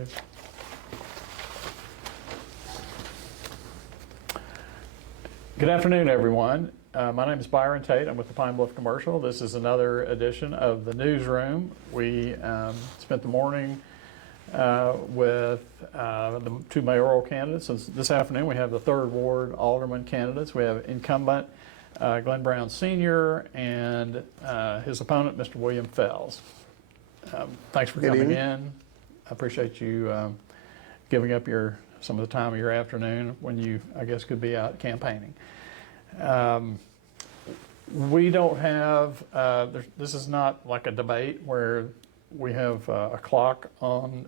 Dave. Good afternoon, everyone. My name is Byron Tate. I'm with the Pine Bluff Commercial. This is another edition of the newsroom. We spent the morning with the two mayoral candidates. And this afternoon we have the 3rd Ward Alderman candidates. We have incumbent Glen Brown Sr. and his opponent, Mr. William Fells. Thanks for coming in. I appreciate you giving up some of the time of your afternoon when you, I guess, could be out campaigning. We don't have, this is not like a debate where we have a clock on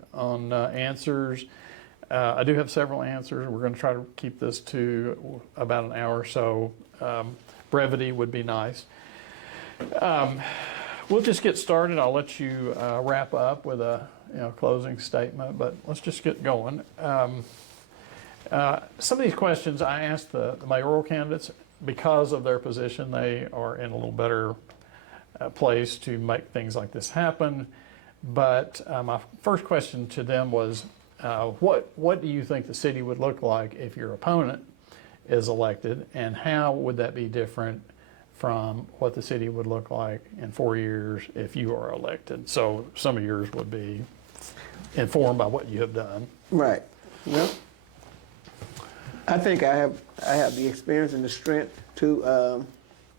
answers. I do have several answers. We're going to try to keep this to about an hour or so. Brevity would be nice. We'll just get started. I'll let you wrap up with a closing statement, but let's just get going. Some of these questions I asked the mayoral candidates because of their position. They are in a little better place to make things like this happen. But my first question to them was, what do you think the city would look like if your opponent is elected, and how would that be different from what the city would look like in 4 years if you are elected? So some of yours would be informed by what you have done. Right. Well, I think I have the experience and the strength to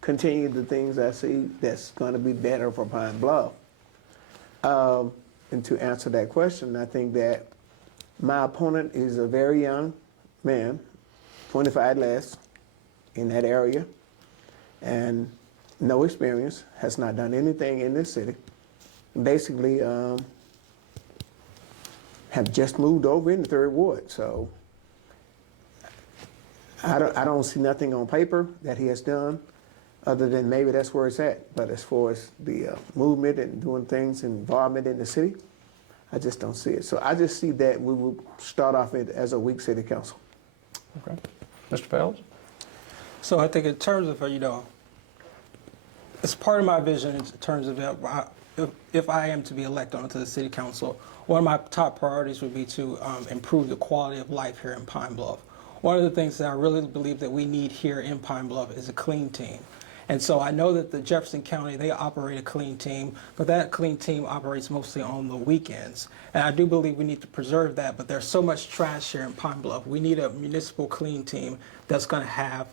continue the things I see that's going to be better for Pine Bluff. And to answer that question, I think that my opponent is a very young man, 25 less, in that area, and no experience, has not done anything in this city. Basically, have just moved over in the 3rd Ward. So I don't see nothing on paper that he has done other than maybe that's where it's at. But as far as the movement and doing things and involvement in the city, I just don't see it. So I just see that we will start off as a weak city council. Okay. Mr. Fells? So I think in terms of, it's part of my vision in terms of if I am to be elected onto the city council, one of my top priorities would be to improve the quality of life here in Pine Bluff. One of the things that I really believe that we need here in Pine Bluff is a clean team. And so I know that the Jefferson County, they operate a clean team, but that clean team operates mostly on the weekends. And I do believe we need to preserve that, but there's so much trash here in Pine Bluff. We need a municipal clean team that's going to have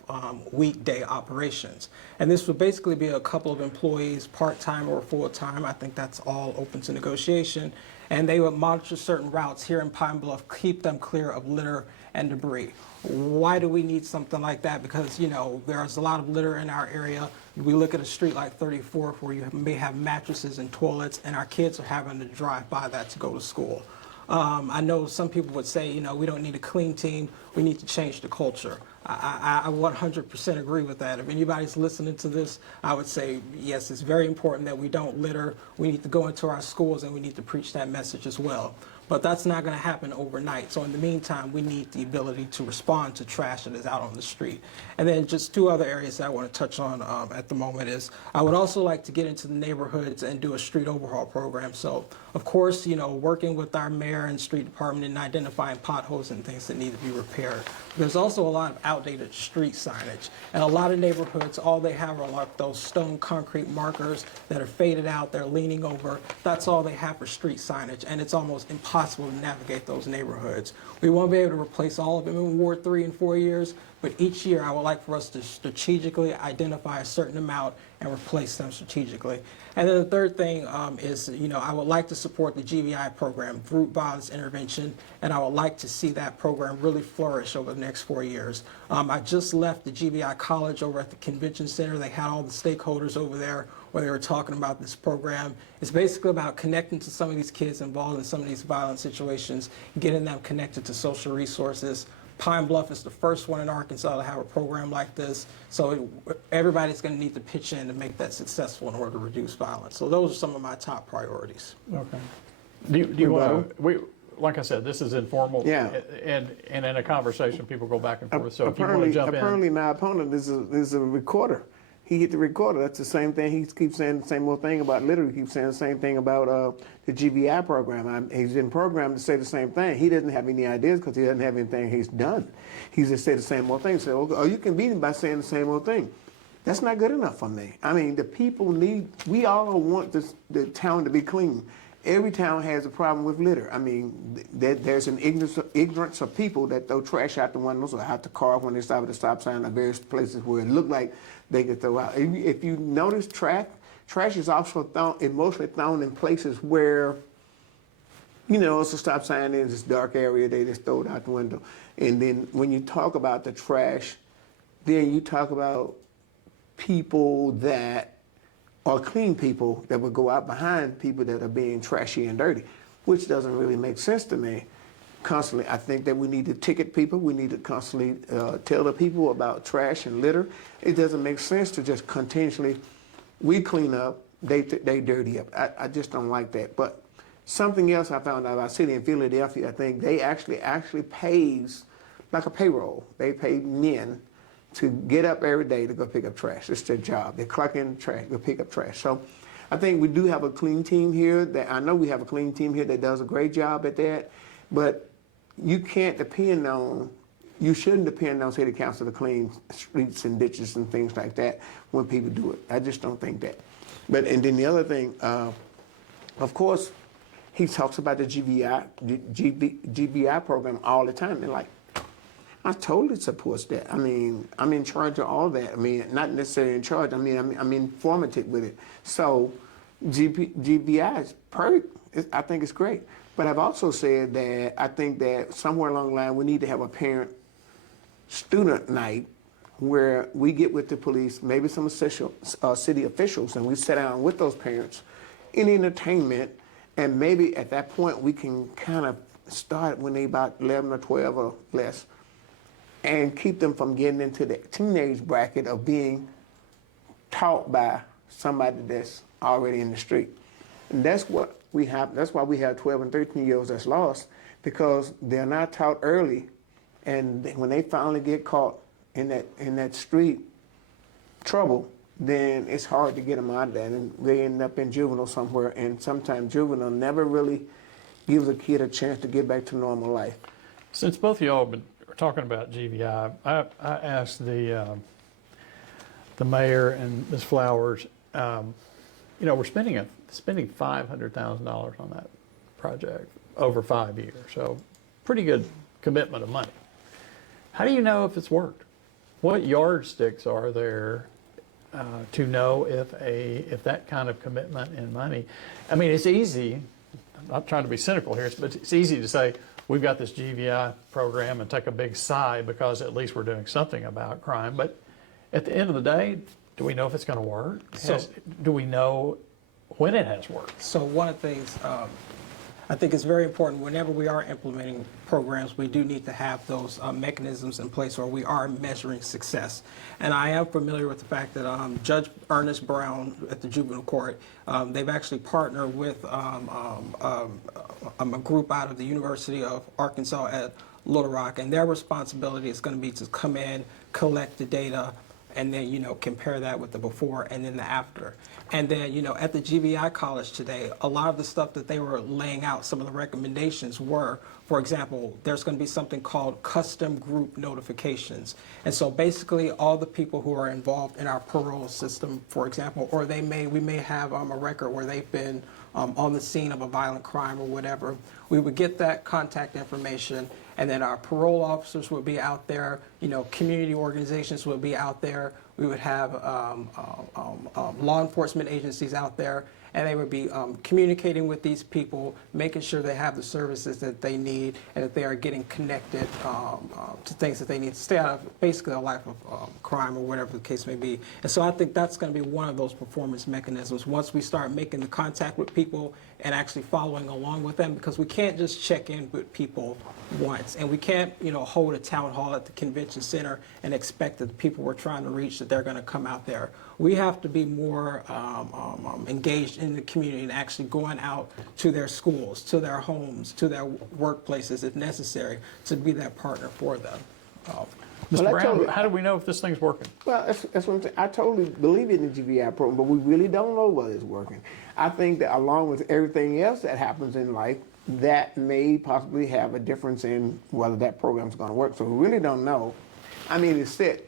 weekday operations. And this would basically be a couple of employees, part-time or full-time. I think that's all open to negotiation. And they would monitor certain routes here in Pine Bluff, keep them clear of litter and debris. Why do we need something like that? Because, there's a lot of litter in our area. We look at a street like 34th where you may have mattresses and toilets, and our kids are having to drive by that to go to school. I know some people would say, we don't need a clean team. We need to change the culture. I 100% agree with that. If anybody's listening to this, I would say, yes, it's very important that we don't litter. We need to go into our schools and we need to preach that message as well. But that's not going to happen overnight. So in the meantime, we need the ability to respond to trash that is out on the street. And then just 2 other areas that I want to touch on at the moment is I would also like to get into the neighborhoods and do a street overhaul program. So, of course, working with our mayor and street department and identifying potholes and things that need to be repaired. There's also a lot of outdated street signage. And a lot of neighborhoods, all they have are like those stone concrete markers that are faded out, they're leaning over. That's all they have for street signage, and it's almost impossible to navigate those neighborhoods. We won't be able to replace all of them in Ward 3 in 4 years, but each year I would like for us to strategically identify a certain amount and replace them strategically. And then the third thing is, I would like to support the GVI program, Group Violence Intervention, and I would like to see that program really flourish over the next 4 years. I just left the GVI College over at the Convention Center. They had all the stakeholders over there where they were talking about this program. It's basically about connecting to some of these kids involved in some of these violent situations, getting them connected to social resources. Pine Bluff is the first one in Arkansas to have a program like this, so everybody's going to need to pitch in to make that successful in order to reduce violence. So those are some of my top priorities. Okay. Do you want to, like I said, this is informal, Yeah. and in a conversation, people go back and forth. So if you want Apparently, to jump apparently in. my opponent is a recorder. he hit the recorder. That's the same thing. He keeps saying the same old thing about litter. He keeps saying the same thing about the GBI program. He's been programmed to say the same thing. He doesn't have any ideas because he doesn't have anything he's done. He's just said the same old thing. So, oh, you can beat him by saying the same old thing. That's not good enough for me. I mean, the people we all want the town to be clean. Every town has a problem with litter. I mean, there's an ignorance of people that throw trash out the windows or out the car when they stop at the stop sign or various places where it look like they could throw out. If you notice, trash is also mostly thrown in places where, it's a stop sign in this dark area, they just throw it out the window. And then when you talk about the trash, then you talk about people that are clean people that would go out behind people that are being trashy and dirty, which doesn't really make sense to me. Constantly, I think that we need to ticket people. We need to constantly tell the people about trash and litter. It doesn't make sense to just continuously, we clean up, they dirty up. I just don't like that. But something else I found out about city in Philadelphia, I think they actually pays like a payroll. They pay men to get up every day to go pick up trash. It's their job. They clock in trash, go pick up trash. So I think we do have a clean team here. I know we have a clean team here that does a great job at that, but you shouldn't depend on city council to clean streets and ditches and things like that when people do it. I just don't think that. And then the other thing, of course, he talks about the GBI program all the time. And I totally support that. I mean, I'm in charge of all that. I mean, not necessarily in charge. I mean, I'm informative with it. So GBI is perfect. I think it's great. But I've also said that I think that somewhere along the line we need to have a parent-student night where we get with the police, maybe some city officials, and we sit down with those parents in entertainment, and maybe at that point we can kind of start when they about 11 or 12 or less, and keep them from getting into the teenage bracket of being taught by somebody that's already in the street. And that's what we have. That's why we have 12 and 13-year-olds that's lost, because they're not taught early, and when they finally get caught in that street trouble, then it's hard to get them out of that, and they end up in juvenile somewhere. And sometimes juvenile never really gives a kid a chance to get back to normal life. Since both of y'all have been talking about GBI, I asked the mayor and Ms. Flowers, we're spending $500,000 on that project over 5 years, so pretty good commitment of money. How do you know if it's worked? What yardsticks are there to know if that kind of commitment in money? I mean, it's easy. I'm not trying to be cynical here, but it's easy to say, we've got this GBI program and take a big sigh because at least we're doing something about crime. But at the end of the day, do we know if it's going to work? Do we know when it has worked? So one of the things I think is very important, whenever we are implementing programs, we do need to have those mechanisms in place where we are measuring success. And I am familiar with the fact that Judge Ernest Brown at the juvenile court, they've actually partnered with a group out of the University of Arkansas at Little Rock, and their responsibility is going to be to come in, collect the data, and then, compare that with the before and then the after. And then, at the GBI college today, a lot of the stuff that they were laying out, some of the recommendations were, for example, there's going to be something called custom group notifications. And so basically all the people who are involved in our parole system, for example, or we may have a record where they've been on the scene of a violent crime or whatever, we would get that contact information, and then our parole officers would be out there, community organizations would be out there, we would have law enforcement agencies out there, and they would be communicating with these people, making sure they have the services that they need and that they are getting connected to things that they need to stay out of, basically a life of crime or whatever the case may be. And so I think that's going to be one of those performance mechanisms once we start making the contact with people and actually following along with them, because we can't just check in with people once, and we can't hold a town hall at the convention center and expect that the people we're trying to reach, that they're going to come out there. We have to be more engaged in the community and actually going out to their schools, to their homes, to their workplaces if necessary, to be that partner for them. Mr. Well, I Brown, totally- how do we know if this thing's working? Well, that's what I'm saying. I totally believe in the GVI program, but we really don't know whether it's working. I think that along with everything else that happens in life, that may possibly have a difference in whether that program's going to work. So we really don't know. I mean, it's set.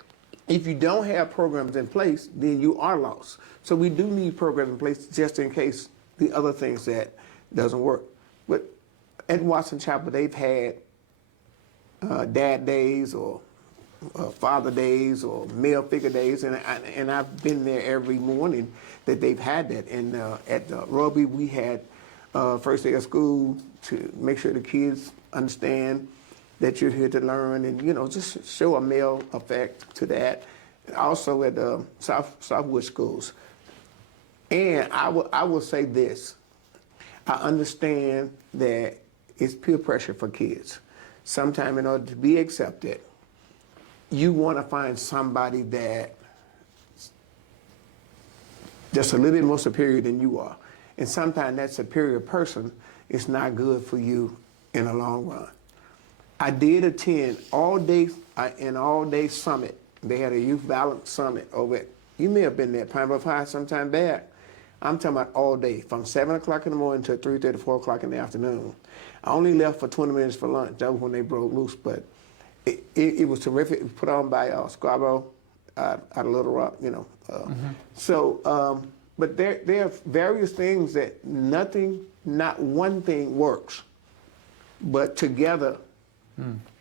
If you don't have programs in place, then you are lost. So we do need programs in place just in case the other things that doesn't work. But at Watson Chapel, they've had dad days or father days or male figure days, and I've been there every morning that they've had that. And at Roby, we had first day of school to make sure the kids understand that you're here to learn, and just show a male effect to that. Also at Southwood schools. And I will say this: I understand that it's peer pressure for kids. Sometimes in order to be accepted, you want to find somebody that's a little bit more superior than you are. And sometimes that superior person is not good for you in the long run. I did attend an all-day summit. They had a youth violence summit over at, you may have been there, Pine Bluff High sometime back. I'm talking about all day, from 7 o'clock in the morning to 3:30, 4 o'clock in the afternoon. I only left for 20 minutes for lunch. That was when they broke loose, but it was terrific. It was put on by Scarborough out of Little Rock, So, but there are various things that not one thing works, but together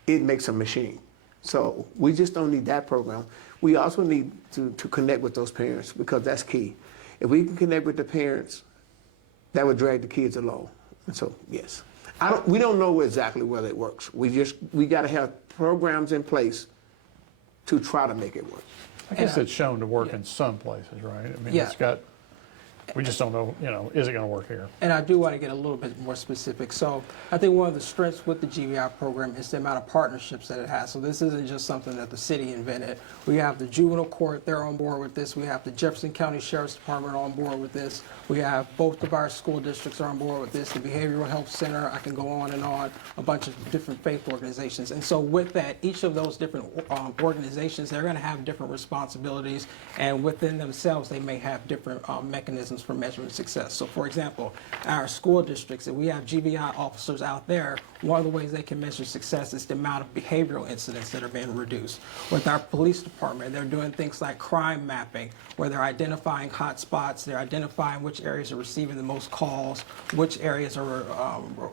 it makes a machine. So we just don't need that program. We also need to connect with those parents, because that's key. If we can connect with the parents, that would drag the kids along. And so, yes. We don't know exactly whether it works. We got to have programs in place to try to make it work. I guess it's shown to work in some places, right? I mean, we just don't know, is it going to work here? And I do want to get a little bit more specific. So I think one of the strengths with the GVI program is the amount of partnerships that it has. So this isn't just something that the city invented. We have the juvenile court, they're on board with this. We have the Jefferson County Sheriff's Department on board with this. We have both of our school districts are on board with this. The Behavioral Health Center, I can go on and on, a bunch of different faith organizations. And so with that, each of those different organizations, they're going to have different responsibilities, and within themselves, they may have different mechanisms for measuring success. So for example, our school districts, if we have GVI officers out there, one of the ways they can measure success is the amount of behavioral incidents that are being reduced. With our police department, they're doing things like crime mapping, where they're identifying hot spots, they're identifying which areas are receiving the most calls, which areas are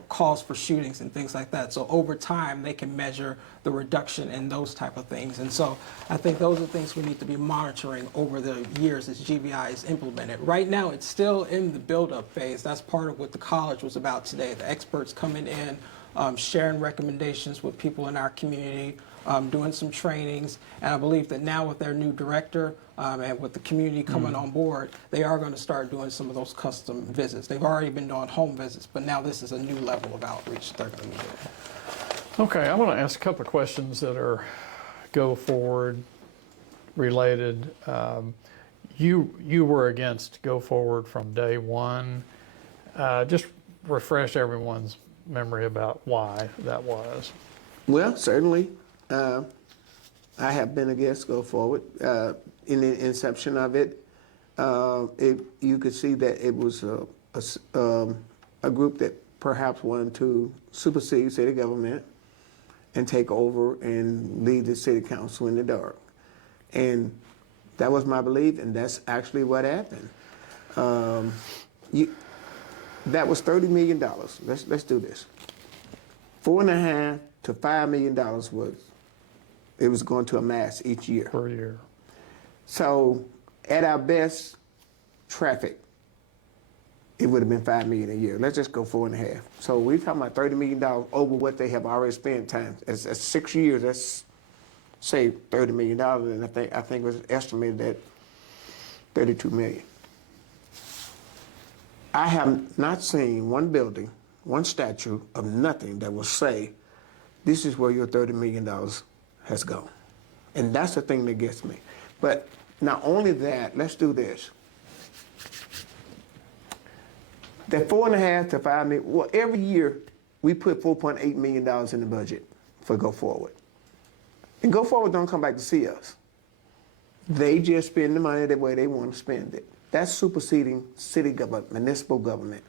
calls for shootings and things like that. So over time, they can measure the reduction in those type of things. And so I think those are things we need to be monitoring over the years as GVI is implemented. Right now, it's still in the build-up phase. That's part of what the college was about today. The experts coming in, sharing recommendations with people in our community, doing some trainings. And I believe that now with their new director and with the community coming on board, they are going to start doing some of those custom visits. They've already been doing home visits, but now this is a new level of outreach they're going to be doing. Okay, I want to ask a couple of questions that are go forward related. You were against go forward from day one. Just refresh everyone's memory about why that was. Well, certainly, I have been against go forward. In the inception of it, you could see that it was a group that perhaps wanted to supersede city government and take over and lead the city council in the dark. And that was my belief, and that's actually what happened. That was $30 million. Let's do this. $4.5 to $5 million was going to amass each year. Per year. So at our best traffic, it would have been $5 million a year. Let's just go 4.5. So we're talking about $30 million over what they have already spent time. As 6 years, that's say $30 million, and I think it was estimated at $32 million. I have not seen one building, one statue of nothing that will say, this is where your $30 million has gone. And that's the thing that gets me. But not only that, let's do this. That $4.5 to $5 million, well, every year we put $4.8 million in the budget for Go Forward. And Go Forward don't come back to see us. They just spend the money the way they want to spend it. That's superseding city government, municipal government.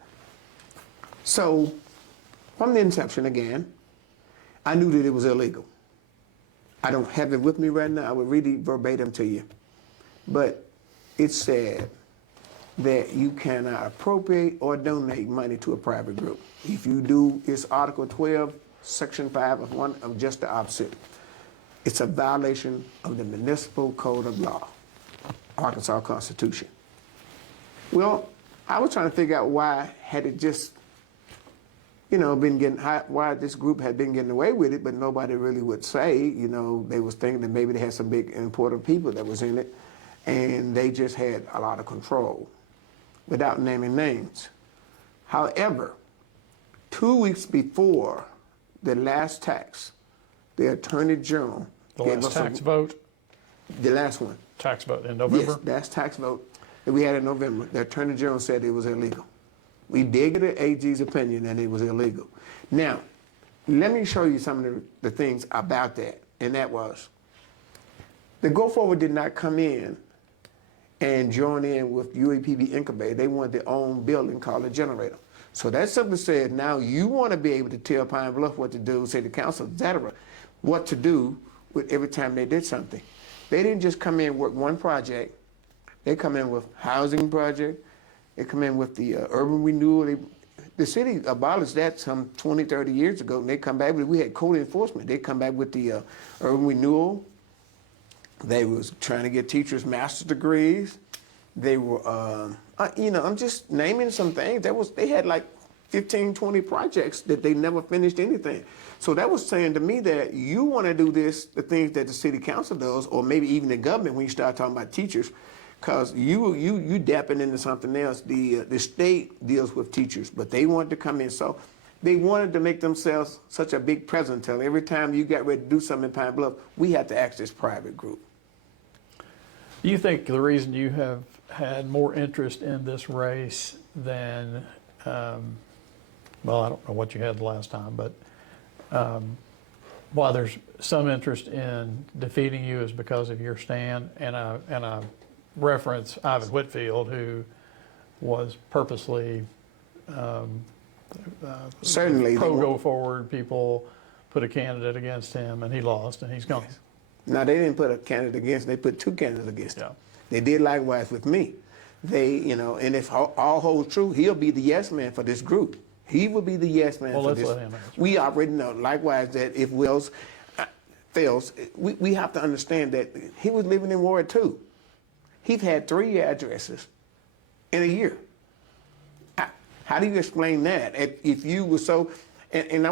So, from the inception again, I knew that it was illegal. I don't have it with me right now. I would read it verbatim to you. But it said that you cannot appropriate or donate money to a private group. If you do, it's Article 12, Section 5 of just the opposite. It's a violation of the Municipal Code of Law, Arkansas Constitution. Well, I was trying to figure out why had it just, been getting why this group had been getting away with it, but nobody really would say. They was thinking that maybe they had some big important people that was in it, and they just had a lot of control, without naming names. However, 2 weeks before the last tax, the Attorney General gave us tax vote? The last one. Tax vote in November? Yes, that's tax vote that we had in November. The Attorney General said it was illegal. We did get an AG's opinion and it was illegal. Now, let me show you some of the things about that, and that was, the Go Forward did not come in and join in with UAPB Incubator. They wanted their own building called a generator. So that simply said, now you want to be able to tell Pine Bluff what to do, say the council, et cetera, what to do with every time they did something. They didn't just come in and work one project. They come in with housing project. They come in with the urban renewal. The city abolished that some 20, 30 years ago, and they come back with, we had code enforcement. They come back with the urban renewal. They was trying to get teachers master's degrees. They were, I'm just naming some things. They had like 15, 20 projects that they never finished anything. So that was saying to me that you want to do this, the things that the city council does, or maybe even the government when you start talking about teachers, because you dapping into something else. The state deals with teachers, but they wanted to come in. So they wanted to make themselves such a big presence until every time you got ready to do something in Pine Bluff, we had to ask this private group. Do you think the reason you have had more interest in this race than, well, I don't know what you had the last time, but while there's some interest in defeating you is because of your stand, and I reference Ivan Whitfield, who was purposely Certainly Go Forward people put a candidate against him, and he lost, and he's gone. Now, they didn't put a candidate against him. They put two candidates against him. Yeah. They did likewise with me. They, and if all holds true, he'll be the yes man for this group. He will be the yes man for this. Let's let him answer. We already know, likewise, that if Wells fails, we have to understand that he was living in Ward 2. He's had 3 addresses in a year. How do you explain that? If you were so, and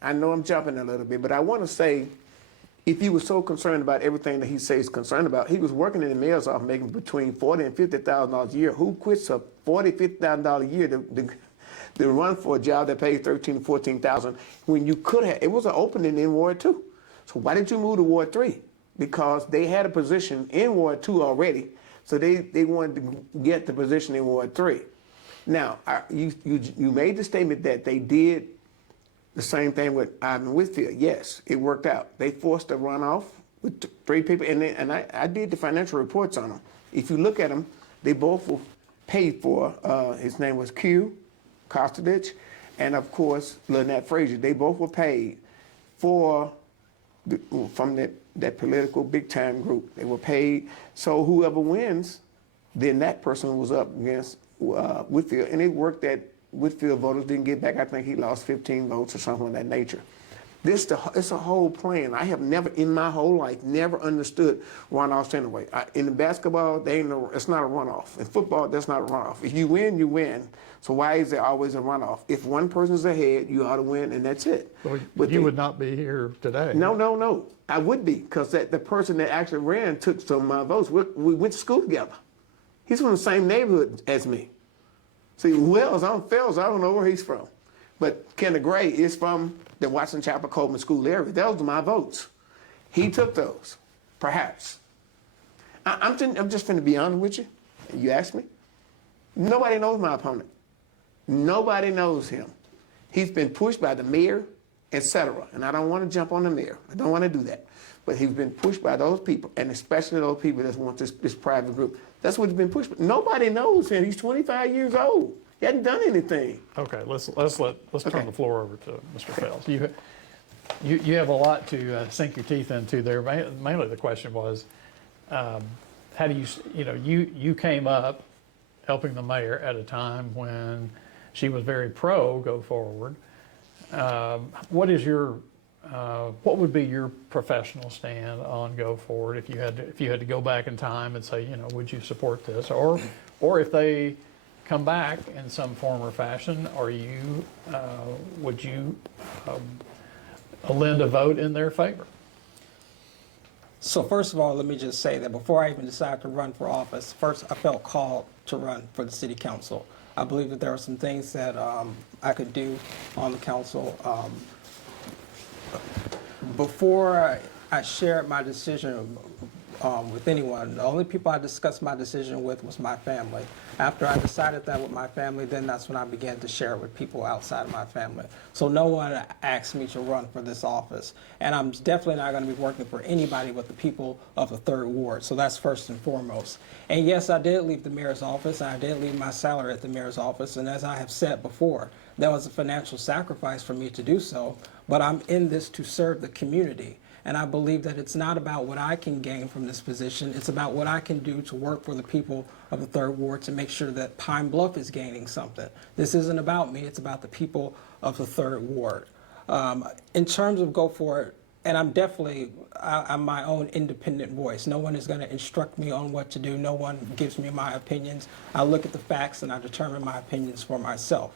I know I'm jumping a little bit, but I want to say, if you were so concerned about everything that he says he's concerned about, he was working in the mayor's office making between $40,000 and $50,000 a year. Who quits a $40,000, $50,000 a year to run for a job that pays $13,000 to $14,000 when you could have? It was an opening in Ward 2. So why did you move to Ward 3? Because they had a position in Ward 2 already, so they wanted to get the position in Ward 3. Now, you made the statement that they did the same thing with Ivan Whitfield. Yes, it worked out. They forced a runoff with 3 people, and I did the financial reports on them. If you look at them, they both were paid for. His name was Q Kostadich, and of course Lynette Frazier. They both were paid from that political big time group. They were paid. So whoever wins, then that person was up against Whitfield, and it worked that Whitfield voters didn't get back. I think he lost 15 votes or something of that nature. It's a whole plan. I have never in my whole life never understood runoffs anyway. In the basketball, it's not a runoff. In football, that's not a runoff. If you win, you win. So why is there always a runoff? If one person's ahead, you ought to win, and that's it. Well, you would not be here today. No. I would be, because the person that actually ran took some of my votes. We went to school together. He's from the same neighborhood as me. See, Wells, I'm Fells, I don't know where he's from. But Kenneth Gray is from the Watson Chapel Coleman School area. Those are my votes. He took those, perhaps. I'm just going to be honest with you. You asked me. Nobody knows my opponent. Nobody knows him. He's been pushed by the mayor, etc. And I don't want to jump on the mayor. I don't want to do that. but he's been pushed by those people, and especially those people that want this private group. That's what he's been pushed by. Nobody knows him. He's 25 years old. He hasn't done anything. Okay, let's turn the floor over to Mr. Fels. You have a lot to sink your teeth into there. Mainly the question was, how do you came up helping the mayor at a time when she was very pro go forward. What would be your professional stand on go forward if you had to go back in time and say, would you support this, or if they come back in some form or fashion, would you lend a vote in their favor? So first of all, let me just say that before I even decided to run for office, first I felt called to run for the city council. I believe that there are some things that I could do on the council. Before I shared my decision with anyone, the only people I discussed my decision with was my family. After I decided that with my family, then that's when I began to share it with people outside of my family. So no one asked me to run for this office. And I'm definitely not going to be working for anybody but the people of the 3rd Ward. So that's first and foremost. And yes, I did leave the mayor's office. I did leave my salary at the mayor's office. And as I have said before, that was a financial sacrifice for me to do so. But I'm in this to serve the community. And I believe that it's not about what I can gain from this position. It's about what I can do to work for the people of the 3rd Ward to make sure that Pine Bluff is gaining something. This isn't about me. It's about the people of the 3rd Ward. In terms of go for it, and I'm my own independent voice. No one is going to instruct me on what to do. No one gives me my opinions. I look at the facts and I determine my opinions for myself.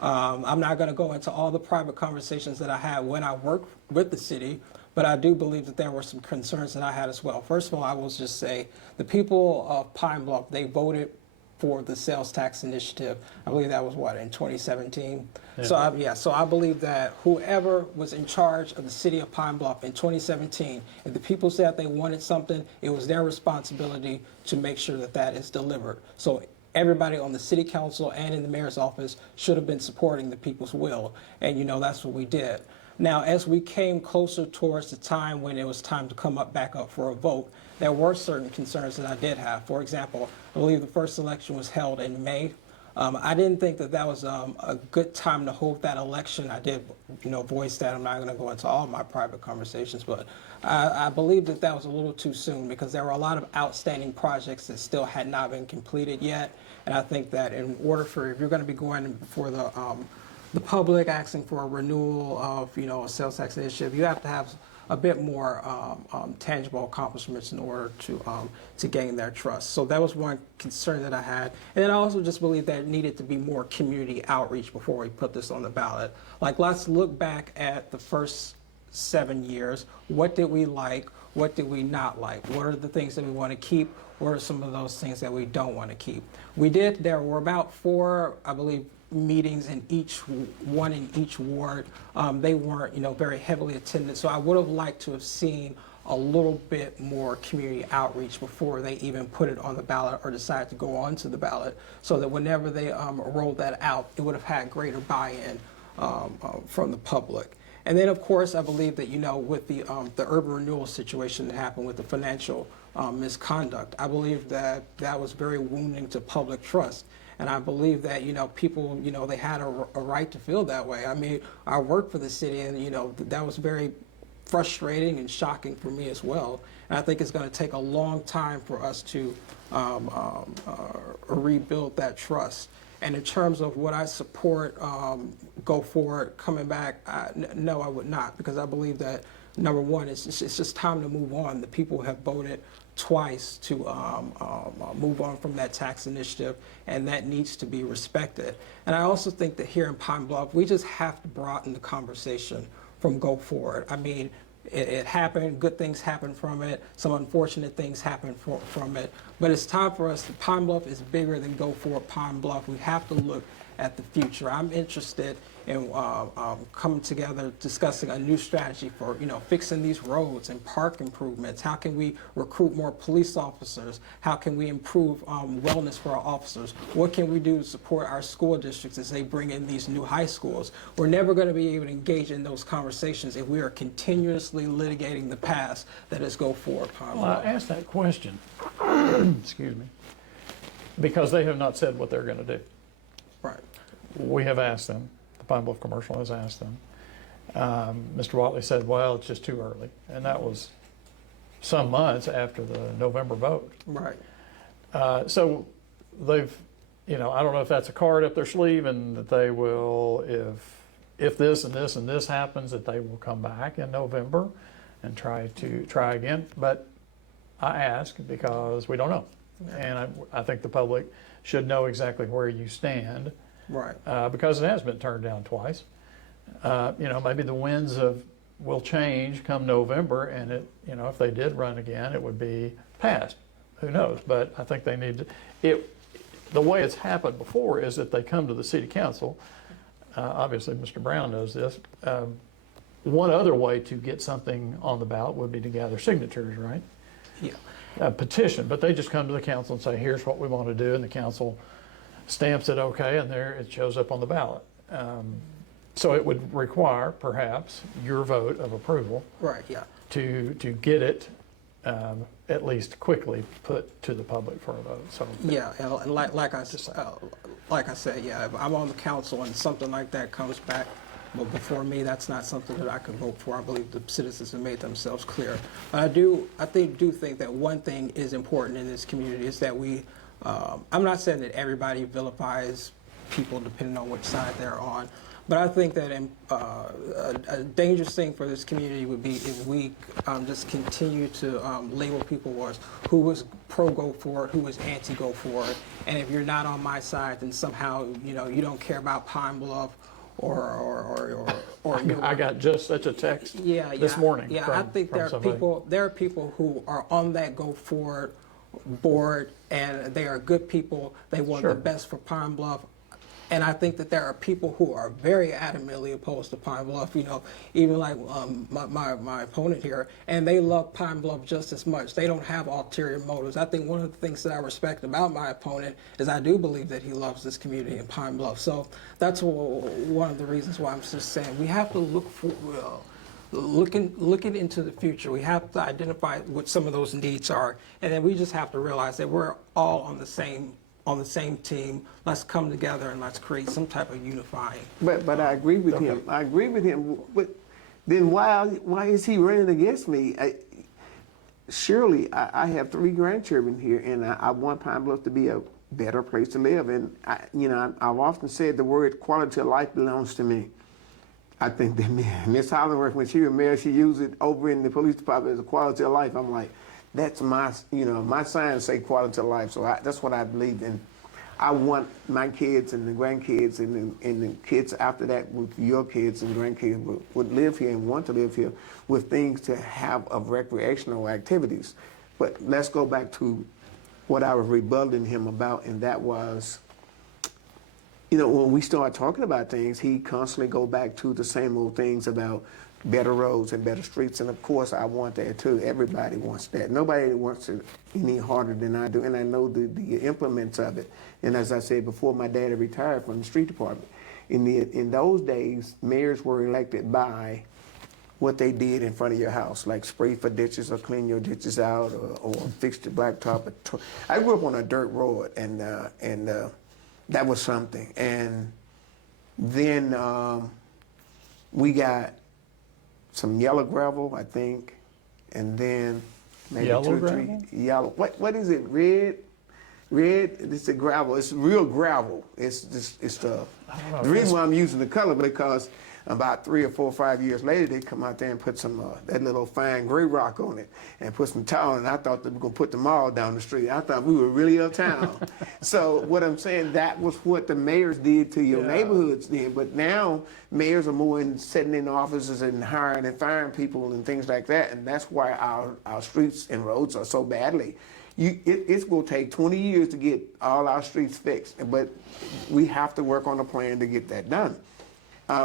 I'm not going to go into all the private conversations that I had when I worked with the city, but I do believe that there were some concerns that I had as well. First of all, I will just say the people of Pine Bluff, they voted for the sales tax initiative. I believe that was in 2017? Yeah. So I believe that whoever was in charge of the city of Pine Bluff in 2017, if the people said they wanted something, it was their responsibility to make sure that that is delivered. So everybody on the city council and in the mayor's office should have been supporting the people's will. And that's what we did. Now, as we came closer towards the time when it was time to come back up for a vote, there were certain concerns that I did have. For example, I believe the first election was held in May. I didn't think that that was a good time to hold that election. I did, voice that. I'm not going to go into all my private conversations, but I believe that that was a little too soon because there were a lot of outstanding projects that still had not been completed yet. And I think that if you're going to be going before the public asking for a renewal of, a sales tax initiative, you have to have a bit more tangible accomplishments in order to gain their trust. So that was one concern that I had. And then I also just believe that it needed to be more community outreach before we put this on the ballot. Like, let's look back at the first 7 years. What did we like? What did we not like? What are the things that we want to keep? What are some of those things that we don't want to keep? There were about 4, I believe, meetings in each ward. They weren't, very heavily attended. So I would have liked to have seen a little bit more community outreach before they even put it on the ballot or decided to go on to the ballot, so that whenever they rolled that out, it would have had greater buy-in from the public. And then, of course, I believe that, with the urban renewal situation that happened with the financial misconduct, I believe that that was very wounding to public trust. And I believe that, people, they had a right to feel that way. I mean, I worked for the city and, that was very frustrating and shocking for me as well. And I think it's going to take a long time for us to rebuild that trust. And in terms of what I support, go forward, coming back, no, I would not, because I believe that, number one, it's just time to move on. The people have voted twice to move on from that tax initiative, and that needs to be respected. And I also think that here in Pine Bluff, we just have to broaden the conversation from go forward. I mean, it happened, good things happen from it, some unfortunate things happen from it, but it's time for us. Pine Bluff is bigger than go forward Pine Bluff. We have to look at the future. I'm interested in coming together, discussing a new strategy for, fixing these roads and park improvements. How can we recruit more police officers? How can we improve wellness for our officers? What can we do to support our school districts as they bring in these new high schools? We're never going to be able to engage in those conversations if we are continuously litigating the past that is go forward. Well, I asked that question, excuse me, because they have not said what they're going to do. Right. We have asked them. The Pine Bluff Commercial has asked them. Mr. Watley said, well, it's just too early. And that was some months after the November vote. Right. So they've, I don't know if that's a card up their sleeve and that they will, if this and this and this happens, that they will come back in November and try again. But I ask because we don't know. Yeah. And I think the public should know exactly where you stand. Right. Because it has been turned down twice. Maybe the winds will change come November, and if they did run again, it would be passed. Who knows? But I think they need to. The way it's happened before is that they come to the city council. Obviously, Mr. Brown knows this. One other way to get something on the ballot would be to gather signatures, right? Yeah. A petition, but they just come to the council and say, here's what we want to do, and the council stamps it okay, and there it shows up on the ballot. So it would require perhaps your vote of approval. Right. Yeah. To get it at least quickly put to the public for a vote. So yeah, and like I said, yeah, if I'm on the council and something like that comes back, but before me, that's not something that I could vote for. I believe the citizens have made themselves clear. But I do think that one thing is important in this community is that we. I'm not saying that everybody vilifies people depending on which side they're on, but I think that a dangerous thing for this community would be if we just continue to label people as who was pro-go forward, who was anti-go forward, and if you're not on my side, then somehow you don't care about Pine Bluff. I got just such a text this morning. Yeah, from, I think there are people who are on that go forward board, and they are good people. They want the best for Pine Bluff. And I think that there are people who are very adamantly opposed to Pine Bluff, even like my opponent here, and they love Pine Bluff just as much. They don't have ulterior motives. I think one of the things that I respect about my opponent is I do believe that he loves this community in Pine Bluff. So that's one of the reasons why I'm just saying we have to look for, looking into the future. We have to identify what some of those needs are, and then we just have to realize that we're all on the same team. Let's come together and let's create some type of unifying. But I agree with him. I agree with him. But then why is he running against me? Surely I have 3 grandchildren here, and I want Pine Bluff to be a better place to live. And I've often said the word quality of life belongs to me. I think that Miss Hollenworth, when she was mayor, she used it over in the police department as a quality of life. I'm like, that's my signs say quality of life. So that's what I believe in. I want my kids and the grandkids and the kids after that, with your kids and grandkids, would live here and want to live here with things to have of recreational activities. But let's go back to what I was rebutting him about, and that was, when we start talking about things, he constantly go back to the same old things about better roads and better streets, and of course I want that too. Everybody wants that. Nobody wants it any harder than I do, and I know the implements of it. And as I said before, my dad retired from the street department. In those days, mayors were elected by what they did in front of your house, like spray for ditches or clean your ditches out or fix the blacktop. I grew up on a dirt road, and that was something. And then we got some yellow gravel, I think, and then maybe yellow 2 or 3 gravel? yellow. What is it? Red. It's a gravel. It's real gravel. It's the reason why I'm using the color, because about 3 or 4 or 5 years later, they come out there and put some that little fine gray rock on it and put some tile, and I thought they were gonna put them all down the street. I thought we were really uptown. So what I'm saying, that was what the mayors did to your neighborhoods then. But now mayors are more in sitting in offices and hiring and firing people and things like that, and that's why our streets and roads are so badly It will take 20 years to get all our streets fixed, but we have to work on a plan to get that done.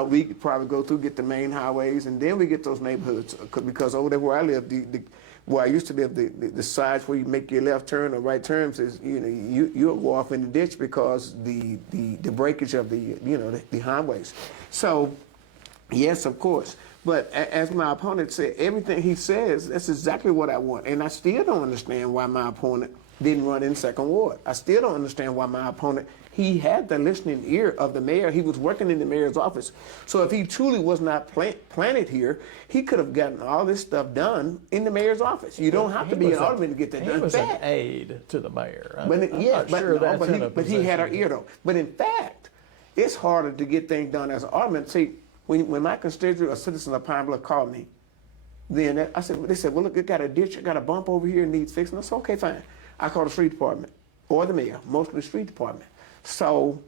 We could probably go through, get the main highways, and then we get those neighborhoods. Because over there where I live, where I used to live, the sides where you make your left turn or right turns is, you'll go off in the ditch because the breakage of the highways. So, yes, of course. But as my opponent said, everything he says, that's exactly what I want. And I still don't understand why my opponent didn't run in second ward. I still don't understand why my opponent, he had the listening ear of the mayor. He was working in the mayor's office. So if he truly was not planted here, he could have gotten all this stuff done in the mayor's office. You don't have to be an alderman to get that done. He was an aide to the mayor. But he had our ear though. But in fact, it's harder to get things done as an alderman. See, when my constituent, a citizen of Pine Bluff, called me, then they said, well, look, it got a ditch, it got a bump over here, it needs fixing. I said, okay, fine. I called the street department or the mayor, mostly the street department. So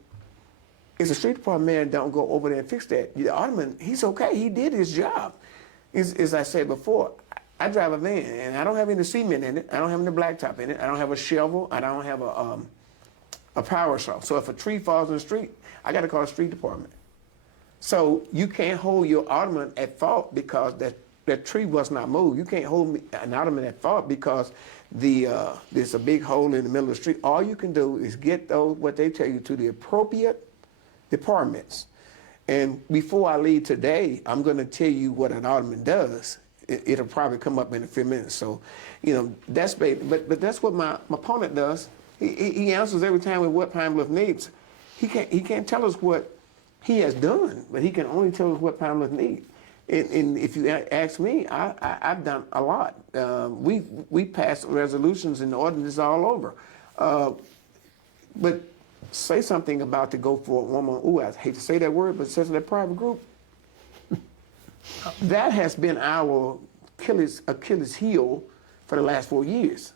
if the street department man don't go over there and fix that, the alderman, he's okay, he did his job. As I said before, I drive a van and I don't have any cement in it, I don't have any blacktop in it, I don't have a shovel, I don't have a power saw. So if a tree falls in the street, I got to call the street department. So you can't hold your alderman at fault because that tree was not moved. You can't hold an alderman at fault because there's a big hole in the middle of the street. All you can do is get what they tell you, to the appropriate departments. And before I leave today, I'm going to tell you what an alderman does. It'll probably come up in a few minutes. So, that's but that's what my opponent does. He answers every time with what Pine Bluff needs. He can't tell us what he has done, but he can only tell us what Pine Bluff needs. And if you ask me, I've done a lot. We passed resolutions and ordinances all over. But say something about to go for a woman. Ooh, I hate to say that word, but it says in that private group. That has been our Achilles heel for the last 4 years,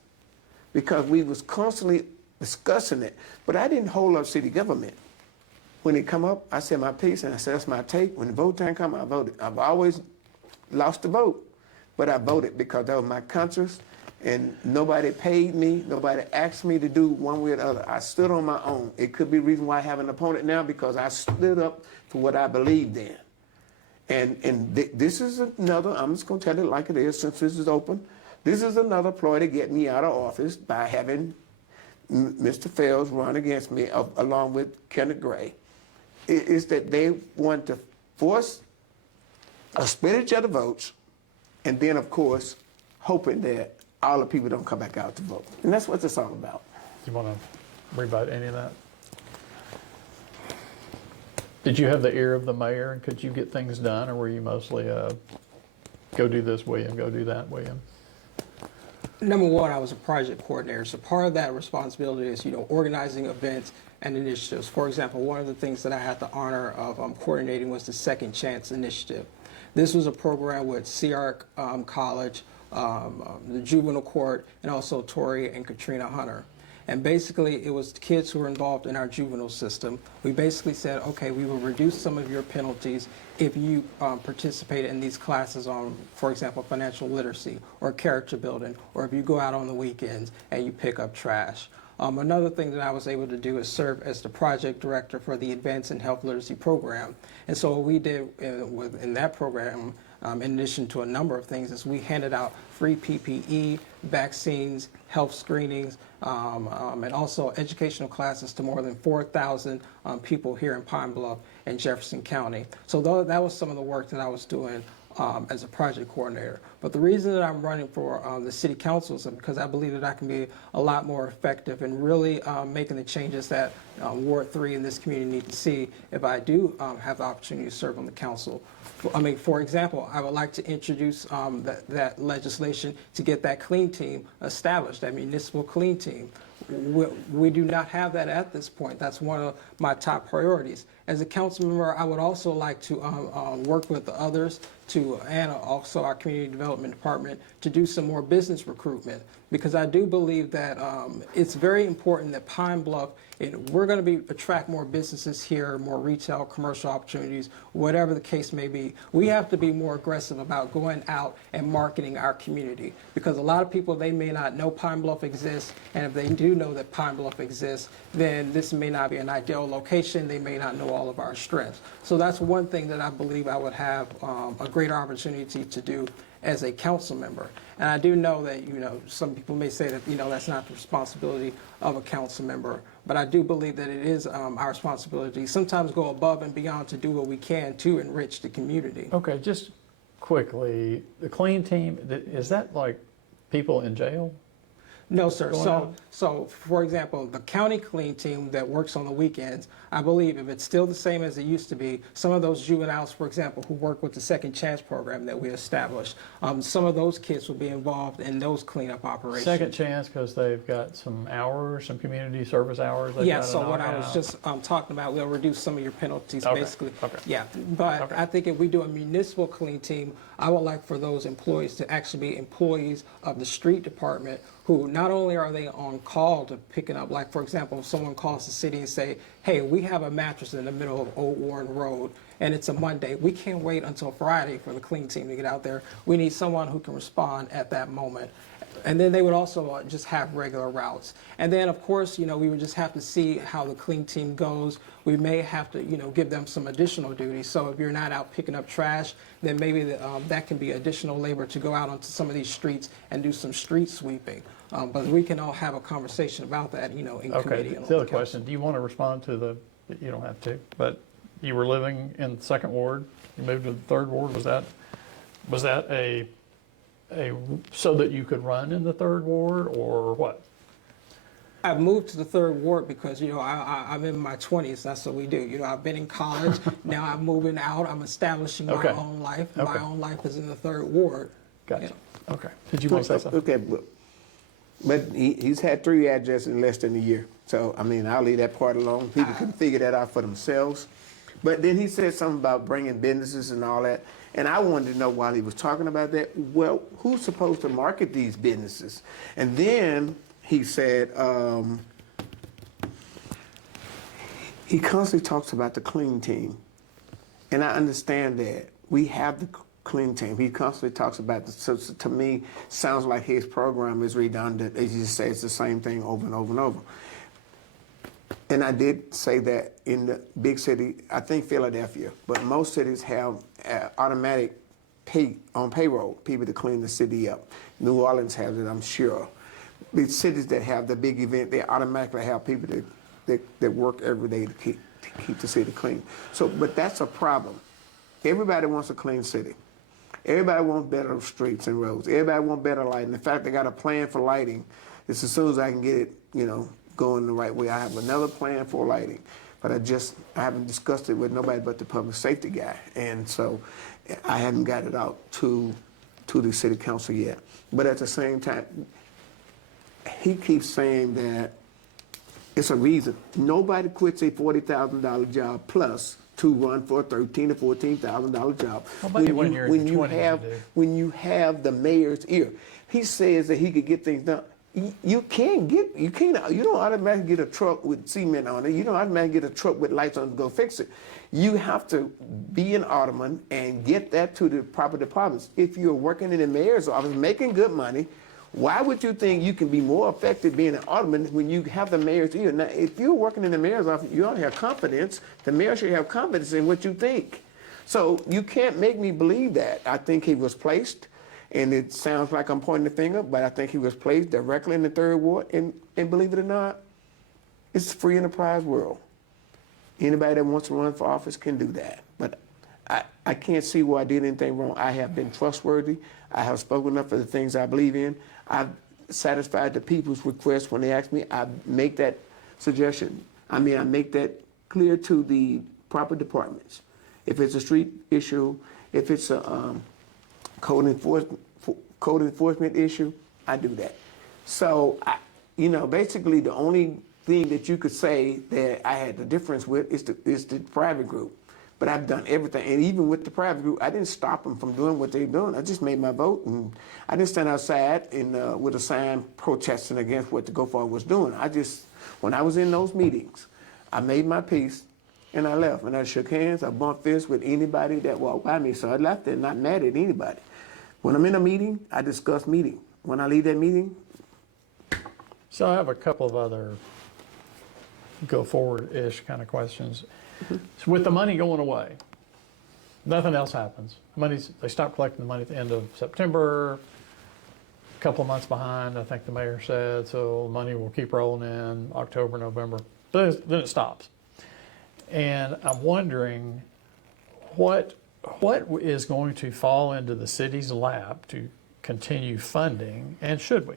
because we was constantly discussing it. But I didn't hold up city government. When it come up, I said my piece, and I said that's my take. When the vote time come, I voted. I've always lost the vote, but I voted because that was my conscience, and nobody paid me, nobody asked me to do one way or the other. I stood on my own. It could be the reason why I have an opponent now, because I stood up for what I believed in. And this is another, I'm just going to tell it like it is since this is open, this is another ploy to get me out of office by having Mr. Fells run against me along with Kenneth Gray. Is that they want to force a spinach of the votes, and then, of course, hoping that all the people don't come back out to vote. And that's what it's all about. You want to rebut any of that? Did you have the ear of the mayor, and could you get things done, or were you mostly go do this, William, go do that, William? Number one, I was a project coordinator, so part of that responsibility is, organizing events and initiatives. For example, one of the things that I had the honor of coordinating was the Second Chance Initiative. This was a program with CR College, the Juvenile Court, and also Tori and Katrina Hunter. And basically, it was kids who were involved in our juvenile system. We basically said, okay, we will reduce some of your penalties if you participate in these classes on, for example, financial literacy or character building, or if you go out on the weekends and you pick up trash. Another thing that I was able to do is serve as the project director for the Advanced in Health Literacy program. And so what we did in that program, in addition to a number of things, is we handed out free PPE, vaccines, health screenings, and also educational classes to more than 4,000 people here in Pine Bluff and Jefferson County. So that was some of the work that I was doing as a project coordinator. But the reason that I'm running for the city council is because I believe that I can be a lot more effective in really making the changes that Ward 3 in this community need to see if I do have the opportunity to serve on the council. For example, I would like to introduce that legislation to get that clean team established, that municipal clean team. We do not have that at this point. That's one of my top priorities. As a council member, I would also like to work with the others and also our community development department to do some more business recruitment, because I do believe that it's very important that Pine Bluff, we're going to attract more businesses here, more retail, commercial opportunities, whatever the case may be. We have to be more aggressive about going out and marketing our community, because a lot of people, they may not know Pine Bluff exists, and if they do know that Pine Bluff exists, then this may not be an ideal location. They may not know all of our strengths. So that's one thing that I believe I would have a greater opportunity to do as a council member. And I do know that, some people may say that, that's not the responsibility of a council member, but I do believe that it is our responsibility, sometimes go above and beyond to do what we can to enrich the community. Okay, just quickly, the clean team, is that like people in jail? No, sir. Going out? So, for example, the county clean team that works on the weekends, I believe if it's still the same as it used to be, some of those juveniles, for example, who work with the Second Chance program that we established, some of those kids will be involved in those cleanup operations. Second Chance, because they've got some hours, some community service hours. they've Yeah, gotta so what knock I was out. just talking about, we'll reduce some of your penalties, Okay, basically. okay. Yeah, but Okay. I think if we do a municipal clean team, I would like for those employees to actually be employees of the street department, who not only are they on call to picking up, like, for example, if someone calls the city and say, hey, we have a mattress in the middle of Old Warren Road, and it's a Monday. We can't wait until Friday for the clean team to get out there. We need someone who can respond at that moment. And then they would also just have regular routes. And then, of course, we would just have to see how the clean team goes. We may have to, give them some additional duties. So if you're not out picking up trash, then maybe that can be additional labor to go out onto some of these streets and do some street sweeping. But we can all have a conversation about that, in committee. Okay, and the other on the question, do you want to respond to you don't have to, but you were living in the second ward, you moved to the third ward, was that a so that you could run in the third ward, or what? I've moved to the third ward because, I'm in my 20s. That's what we do. I've been in college. Now I'm moving out. I'm establishing my Okay. own life. Okay. My own life is in the third ward. Gotcha. Yeah. Okay. Did you want to say something? Okay, but he's had 3 addresses in less than a year. So, I mean, I'll leave that part alone. People can figure that out for themselves. But then he said something about bringing businesses and all that. And I wanted to know while he was talking about that, well, who's supposed to market these businesses? And then he said, he constantly talks about the clean team. And I understand that. We have the clean team. He constantly talks about this. So to me, sounds like his program is redundant. He just says the same thing over and over and over. And I did say that in the big city, I think Philadelphia, but most cities have automatic pay on payroll, people to clean the city up. New Orleans has it, I'm sure. The cities that have the big event, they automatically have people that work every day to keep the city clean. So, but that's a problem. Everybody wants a clean city. Everybody wants better streets and roads. Everybody wants better lighting. In fact, they got a plan for lighting. It's as soon as I can get it, going the right way. I have another plan for lighting, but I haven't discussed it with nobody but the public safety guy, and so I haven't got it out to the city council yet. But at the same time, he keeps saying that it's a reason. Nobody quits a $40,000 job plus to run for a $13,000 or $14,000 job. Well, maybe when you're in your 20s, you do. When you have the mayor's ear. He says that he could get things done. You don't automatically get a truck with cement on it. You don't automatically get a truck with lights on it to go fix it. You have to be an alderman and get that to the proper departments. If you're working in the mayor's office, making good money, why would you think you can be more effective being an alderman when you have the mayor's ear? Now, if you're working in the mayor's office, you ought to have confidence. The mayor should have confidence in what you think. So you can't make me believe that. I think he was placed. And it sounds like I'm pointing the finger, but I think he was placed directly in the third ward. And believe it or not, it's a free enterprise world. Anybody that wants to run for office can do that. But I can't see where I did anything wrong. I have been trustworthy. I have spoken up for the things I believe in. I've satisfied the people's requests when they ask me. I make that suggestion. I make that clear to the proper departments. If it's a street issue, if it's a code enforcement issue, I do that. So, basically the only thing that you could say that I had the difference with is the private group. But I've done everything, and even with the private group, I didn't stop them from doing what they're doing. I just made my vote, and I didn't stand outside and with a sign protesting against what the Go Forward was doing. When I was in those meetings, I made my peace, and I left. And I shook hands, I bumped fists with anybody that walked by me. So I left there not mad at anybody. When I'm in a meeting, I discuss meeting. When I leave that meeting, So I have a couple of other go forward-ish kind of questions. So with the money going away, nothing else happens. They stop collecting the money at the end of September, a couple of months behind, I think the mayor said, so money will keep rolling in October, November. Then it stops. And I'm wondering what is going to fall into the city's lap to continue funding, and should we?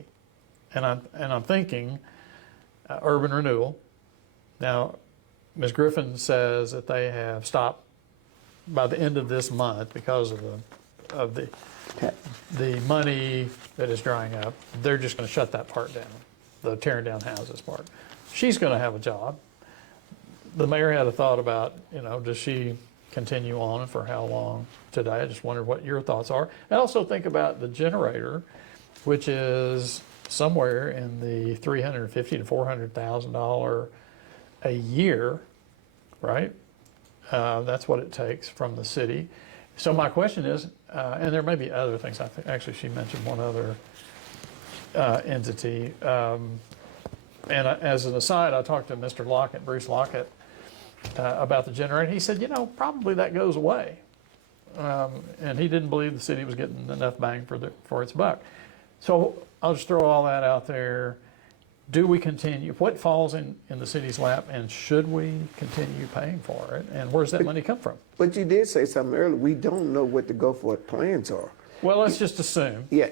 And I'm thinking urban renewal. Now, Ms. Griffin says that they have stopped by the end of this month because of the money that is drying up. They're just going to shut that part down, the tearing down houses part. She's going to have a job. The mayor had a thought about, does she continue on and for how long today? I just wondered what your thoughts are. And also think about the generator, which is somewhere in the $350,000 to $400,000 a year, right? That's what it takes from the city. So my question is, and there may be other things. I think actually she mentioned one other entity. And as an aside, I talked to Mr. Lockett, Bruce Lockett, about the generator. He said, probably that goes away. And he didn't believe the city was getting enough bang for its buck. So I'll just throw all that out there. Do we continue? What falls in the city's lap, and should we continue paying for it? And where's that money come from? but you did say something earlier. We don't know what the Go Forward plans are. Well, let's just assume. Yeah,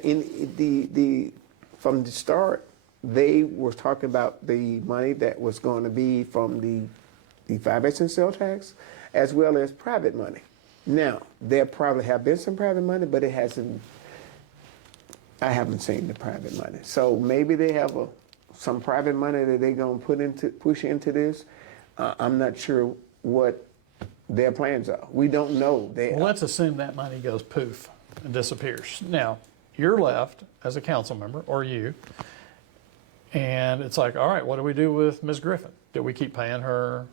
from the start, they were talking about the money that was going to be from the 5X and sale tax, as well as private money. Now, there probably have been some private money, but I haven't seen the private money. So maybe they have some private money that they're going to push into this. I'm not sure what their plans are. We don't know. Well, let's assume that money goes poof and disappears. Now, you're left as a council member, or you, and it's like, all right, what do we do with Ms. Griffin? Do we keep paying her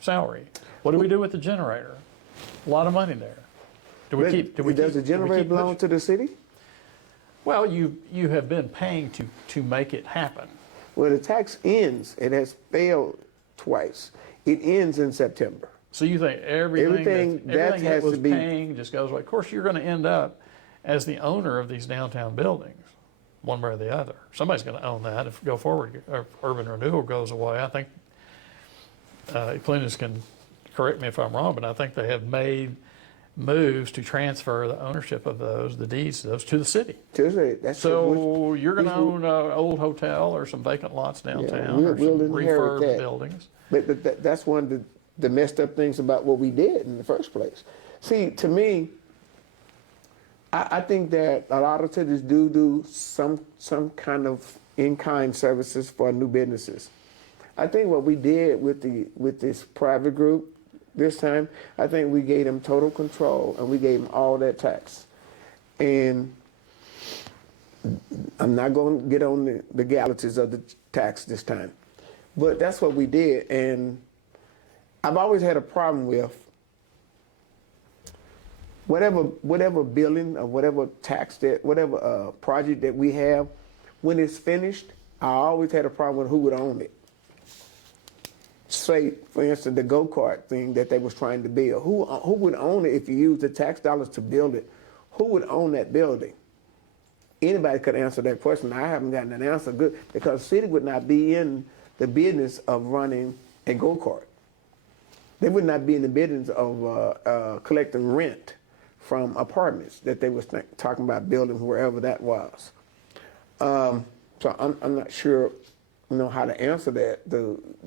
salary? What do we do with the generator? A lot of money there. Does the generator belong to the city? Well, you have been paying to make it happen. Well, the tax ends. It has failed twice. It ends in September. So you think everything that has was to be paying just goes away? Of course, you're going to end up as the owner of these downtown buildings, one way or the other. Somebody's going to own that if Go Forward or urban renewal goes away. I think Clintus can correct me if I'm wrong, but I think they have made moves to transfer the ownership of the deeds to those to the city. So you're going to own an old hotel or some vacant lots downtown, or some refurbed buildings. But that's one of the messed up things about what we did in the first place. See, to me, I think that a lot of cities do some kind of in-kind services for new businesses. I think what we did with this private group this time, I think we gave them total control, and we gave them all that tax. And I'm not going to get on the legalities of the tax this time, but that's what we did. And I've always had a problem with whatever building or whatever project that we have, when it's finished, I always had a problem with who would own it. Say, for instance, the go-kart thing that they was trying to build. Who would own it if you used the tax dollars to build it? Who would own that building? Anybody could answer that question. I haven't gotten an answer good, because the city would not be in the business of running a go-kart. They would not be in the business of collecting rent from apartments that they was talking about building wherever that was. So I'm not sure how to answer that.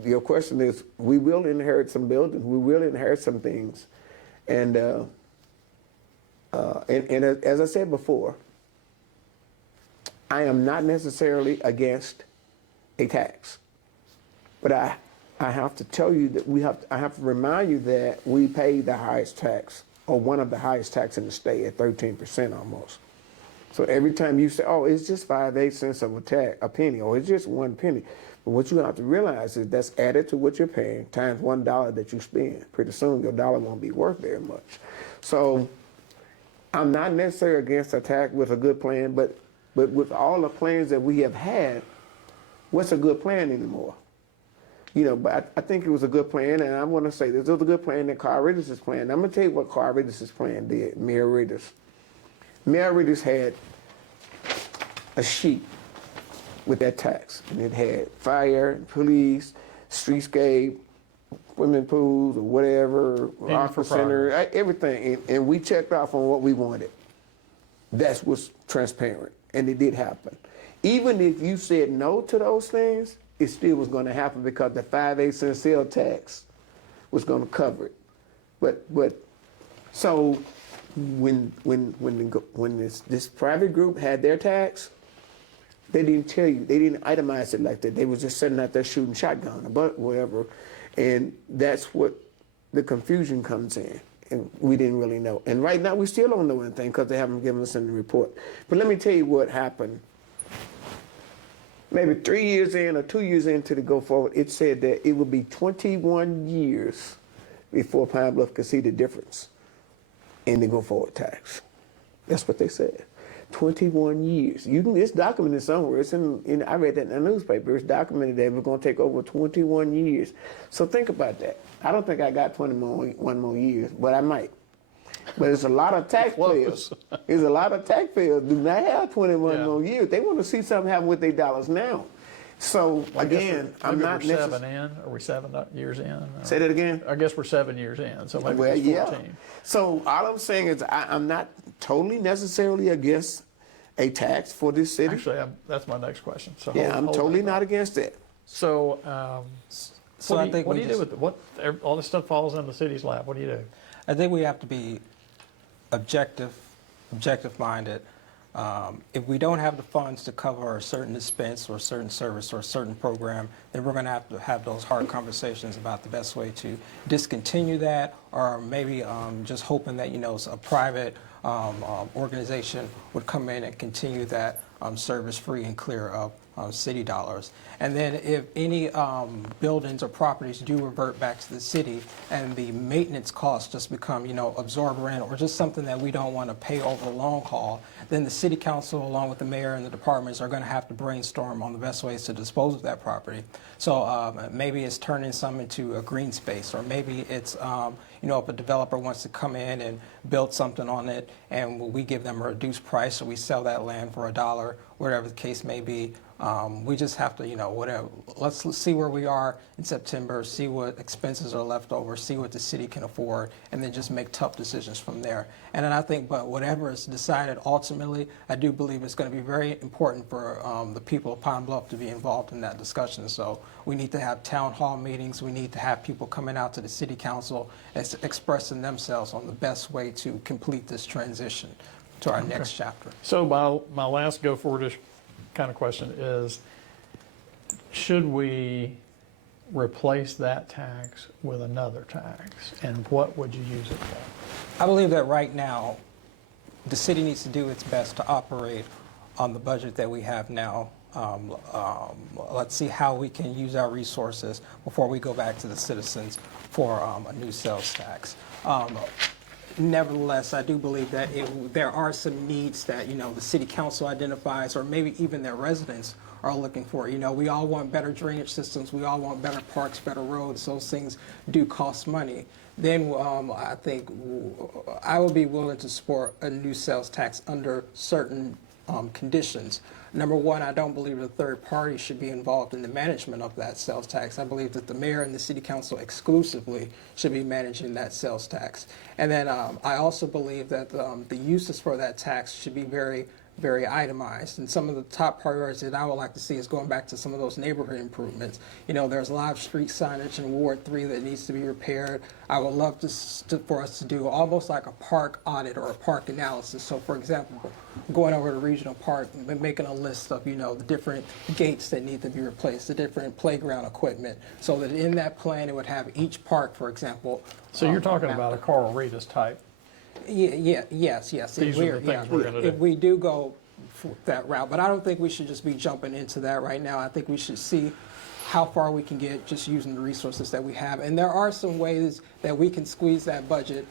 Your question is, we will inherit some buildings, we will inherit some things, and as I said before, I am not necessarily against a tax, but I I have to tell you that I have to remind you that we pay the highest tax, or one of the highest tax in the state at 13% almost. So every time you say, oh, it's just 5/8 cents of a penny, or it's just 1 penny. But what you have to realize is that's added to what you're paying times $1 that you spend. Pretty soon your dollar won't be worth very much. So I'm not necessarily against a tax with a good plan, but with all the plans that we have had, what's a good plan anymore? You know, but I think it was a good plan, and I want to say this was a good plan that Carl Rittis' plan. I'm going to tell you what Carl Rittis' plan did, Mayor Rittis. Mayor Rittis had a sheet with that tax, and it had fire, police, streetscape, swimming pools, or whatever, office center, everything, and we checked off on what we wanted. That's what's transparent, and it did happen. Even if you said no to those things, it still was going to happen because the 5/8 cent sale tax was going to cover it. But so when this private group had their tax, they didn't tell you, they didn't itemize it like that. They was just sitting out there shooting shotgun or whatever, and that's what the confusion comes in. And we didn't really know. And right now we still don't know anything because they haven't given us any report. But let me tell you what happened. Maybe 3 years in or 2 years into the go forward, it said that it would be 21 years before Pine Bluff could see the difference in the go forward tax. That's what they said. 21 years. It's documented somewhere. It's I read that in the newspaper. It's documented that we're going to take over 21 years. So think about that. I don't think I got 21 more years, but I might. But it's a lot of taxpayers. There's a lot of taxpayers do not have 21 more years. They want to see something happen with their dollars now. So again, I'm not necessarily. Are we 7 years in? Say that again. I guess we're 7 years in. So maybe Well, it's 14. yeah. So all I'm saying is I'm not totally necessarily against a tax for this city. Actually, that's my next question. So Yeah, I'm hold totally that not thought. against it. So, So I think what we do you do with it? All this stuff falls in the city's lap. What do you do? I think we have to be objective minded. If we don't have the funds to cover a certain expense or a certain service or a certain program, then we're going to have those hard conversations about the best way to discontinue that, or maybe just hoping that a private organization would come in and continue that service free and clear of city dollars. And then if any buildings or properties do revert back to the city and the maintenance costs just become, absorbed rent or just something that we don't want to pay over the long haul, then the city council along with the mayor and the departments are going to have to brainstorm on the best ways to dispose of that property. So maybe it's turning some into a green space, or maybe it's, if a developer wants to come in and build something on it and we give them a reduced price, or we sell that land for $1, whatever the case may be. We just have to, whatever. Let's see where we are in September, see what expenses are left over, see what the city can afford, and then just make tough decisions from there. And then I think, but whatever is decided ultimately, I do believe it's going to be very important for the people of Pine Bluff to be involved in that discussion. So we need to have town hall meetings. We need to have people coming out to the city council and expressing themselves on the best way to complete this transition to our next chapter. So my last go forwardish kind of question is, should we replace that tax with another tax, and what would you use it for? I believe that right now, the city needs to do its best to operate on the budget that we have now. Let's see how we can use our resources before we go back to the citizens for a new sales tax. Nevertheless, I do believe that there are some needs that, the city council identifies, or maybe even their residents are looking for. We all want better drainage systems. We all want better parks, better roads. Those things do cost money. Then I think I would be willing to support a new sales tax under certain conditions. Number one, I don't believe the third party should be involved in the management of that sales tax. I believe that the mayor and the city council exclusively should be managing that sales tax. And then I also believe that the uses for that tax should be very, very itemized. And some of the top priorities that I would like to see is going back to some of those neighborhood improvements. You know, there's a lot of street signage in Ward 3 that needs to be repaired. I would love for us to do almost like a park audit or a park analysis. So, for example, going over to Regional Park and making a list of, you know, the different gates that need to be replaced, the different playground equipment, so that in that plan it would have each park, for example. So you're talking mapped. about a Carl Reedus type. Yes. These are the things we're gonna do. If we do go that route, but I don't think we should just be jumping into that right now. I think we should see how far we can get just using the resources that we have. And there are some ways that we can squeeze that budget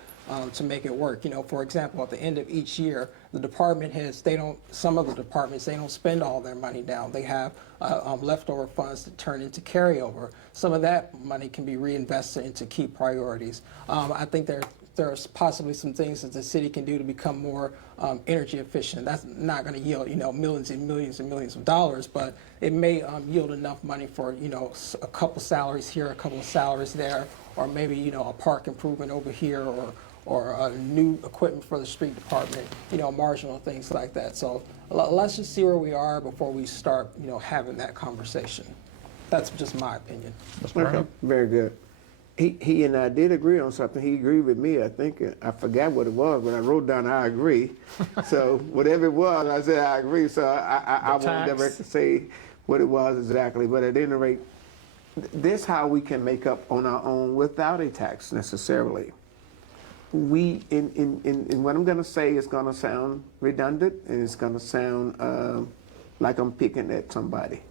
to make it work. You know, for example, at the end of each year, the department heads, some of the departments, they don't spend all their money down. They have leftover funds that turn into carryover. Some of that money can be reinvested into key priorities. I think there's possibly some things that the city can do to become more energy efficient. That's not going to yield, you know, millions and millions and millions of dollars, but it may yield enough money for, you know, a couple salaries here, a couple of salaries there, or maybe, you know, a park improvement over here, or new equipment for the street department, you know, marginal things like that. So let's just see where we are before we start, you know, having that conversation. That's just my opinion. Okay, very good. He and I did agree on something. He agreed with me. I think I forgot what it was, but I wrote down I agree. So whatever it was, I said I agree. So I won't never say what it was exactly. But at any rate, this how we can make up on our own without a tax necessarily. We in what I'm going to say is going to sound redundant and it's going to sound like I'm picking at somebody.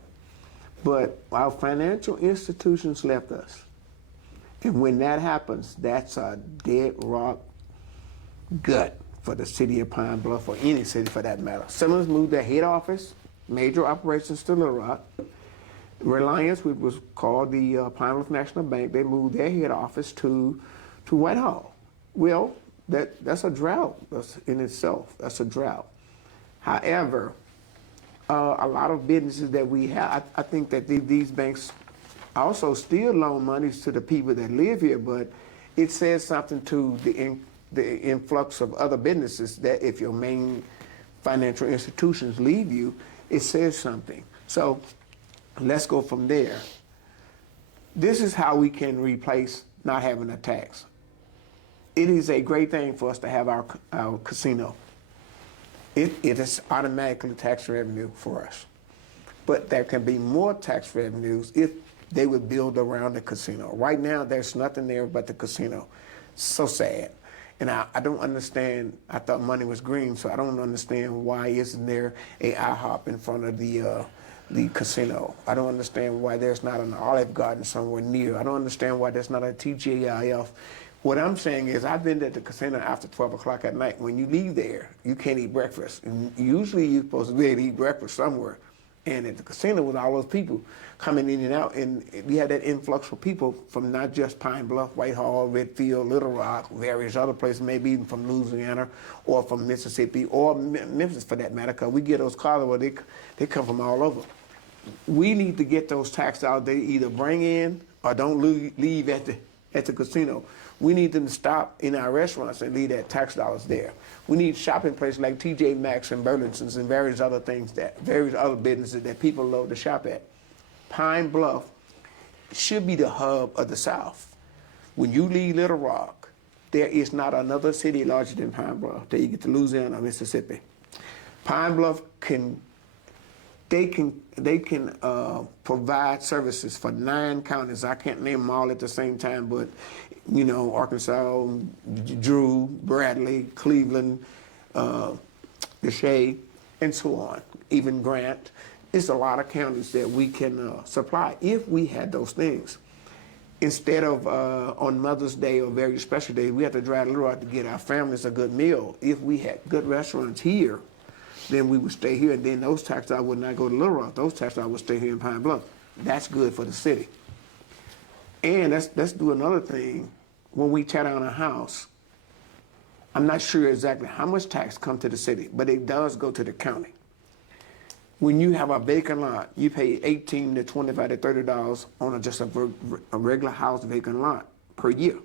But our financial institutions left us. And when that happens, that's a dead rock gut for the city of Pine Bluff, or any city for that matter. Simmons moved their head office, major operations to Little Rock. Reliance, which was called the Pine Bluff National Bank, they moved their head office to Whitehall. Well, that's a drought in itself. That's a drought. However, a lot of businesses that we have, I think that these banks also still loan monies to the people that live here, but it says something to the influx of other businesses that if your main financial institutions leave you, it says something. So let's go from there. This is how we can replace not having a tax. It is a great thing for us to have our casino. It is automatically tax revenue for us. But there can be more tax revenues if they would build around the casino. Right now, there's nothing there but the casino. So sad. And I don't understand. I thought money was green, so I don't understand why isn't there a IHOP in front of the casino. I don't understand why there's not an Olive Garden somewhere near. I don't understand why there's not a TGIF. What I'm saying is I've been at the casino after 12 o'clock at night. When you leave there, you can't eat breakfast. And usually you're supposed to be able to eat breakfast somewhere. And at the casino with all those people coming in and out, and we had that influx of people from not just Pine Bluff, Whitehall, Redfield, Little Rock, various other places, maybe even from Louisiana or from Mississippi or Memphis for that matter, because we get those cars where they come from all over. We need to get those tax dollars they either bring in or don't leave at the casino. We need them to stop in our restaurants and leave that tax dollars there. We need shopping places like TJ Maxx and Burlington's and various other businesses that people love to shop at. Pine Bluff should be the hub of the South. When you leave Little Rock, there is not another city larger than Pine Bluff till you get to Louisiana or Mississippi. Pine Bluff can provide services for 9 counties. I can't name them all at the same time, but you know, Arkansas, Drew, Bradley, Cleveland, Deshae, and so on, even Grant. It's a lot of counties that we can supply if we had those things. Instead of on Mother's Day or very special days, we have to drive a little out to get our families a good meal. If we had good restaurants here, then we would stay here, and then those tax dollars would not go to Little Rock. Those tax dollars would stay here in Pine Bluff. That's good for the city. And let's do another thing. When we tear down a house, I'm not sure exactly how much tax comes to the city, but it does go to the county. When you have a vacant lot, you pay $18 to $25 to $30 on just a regular house vacant lot per year.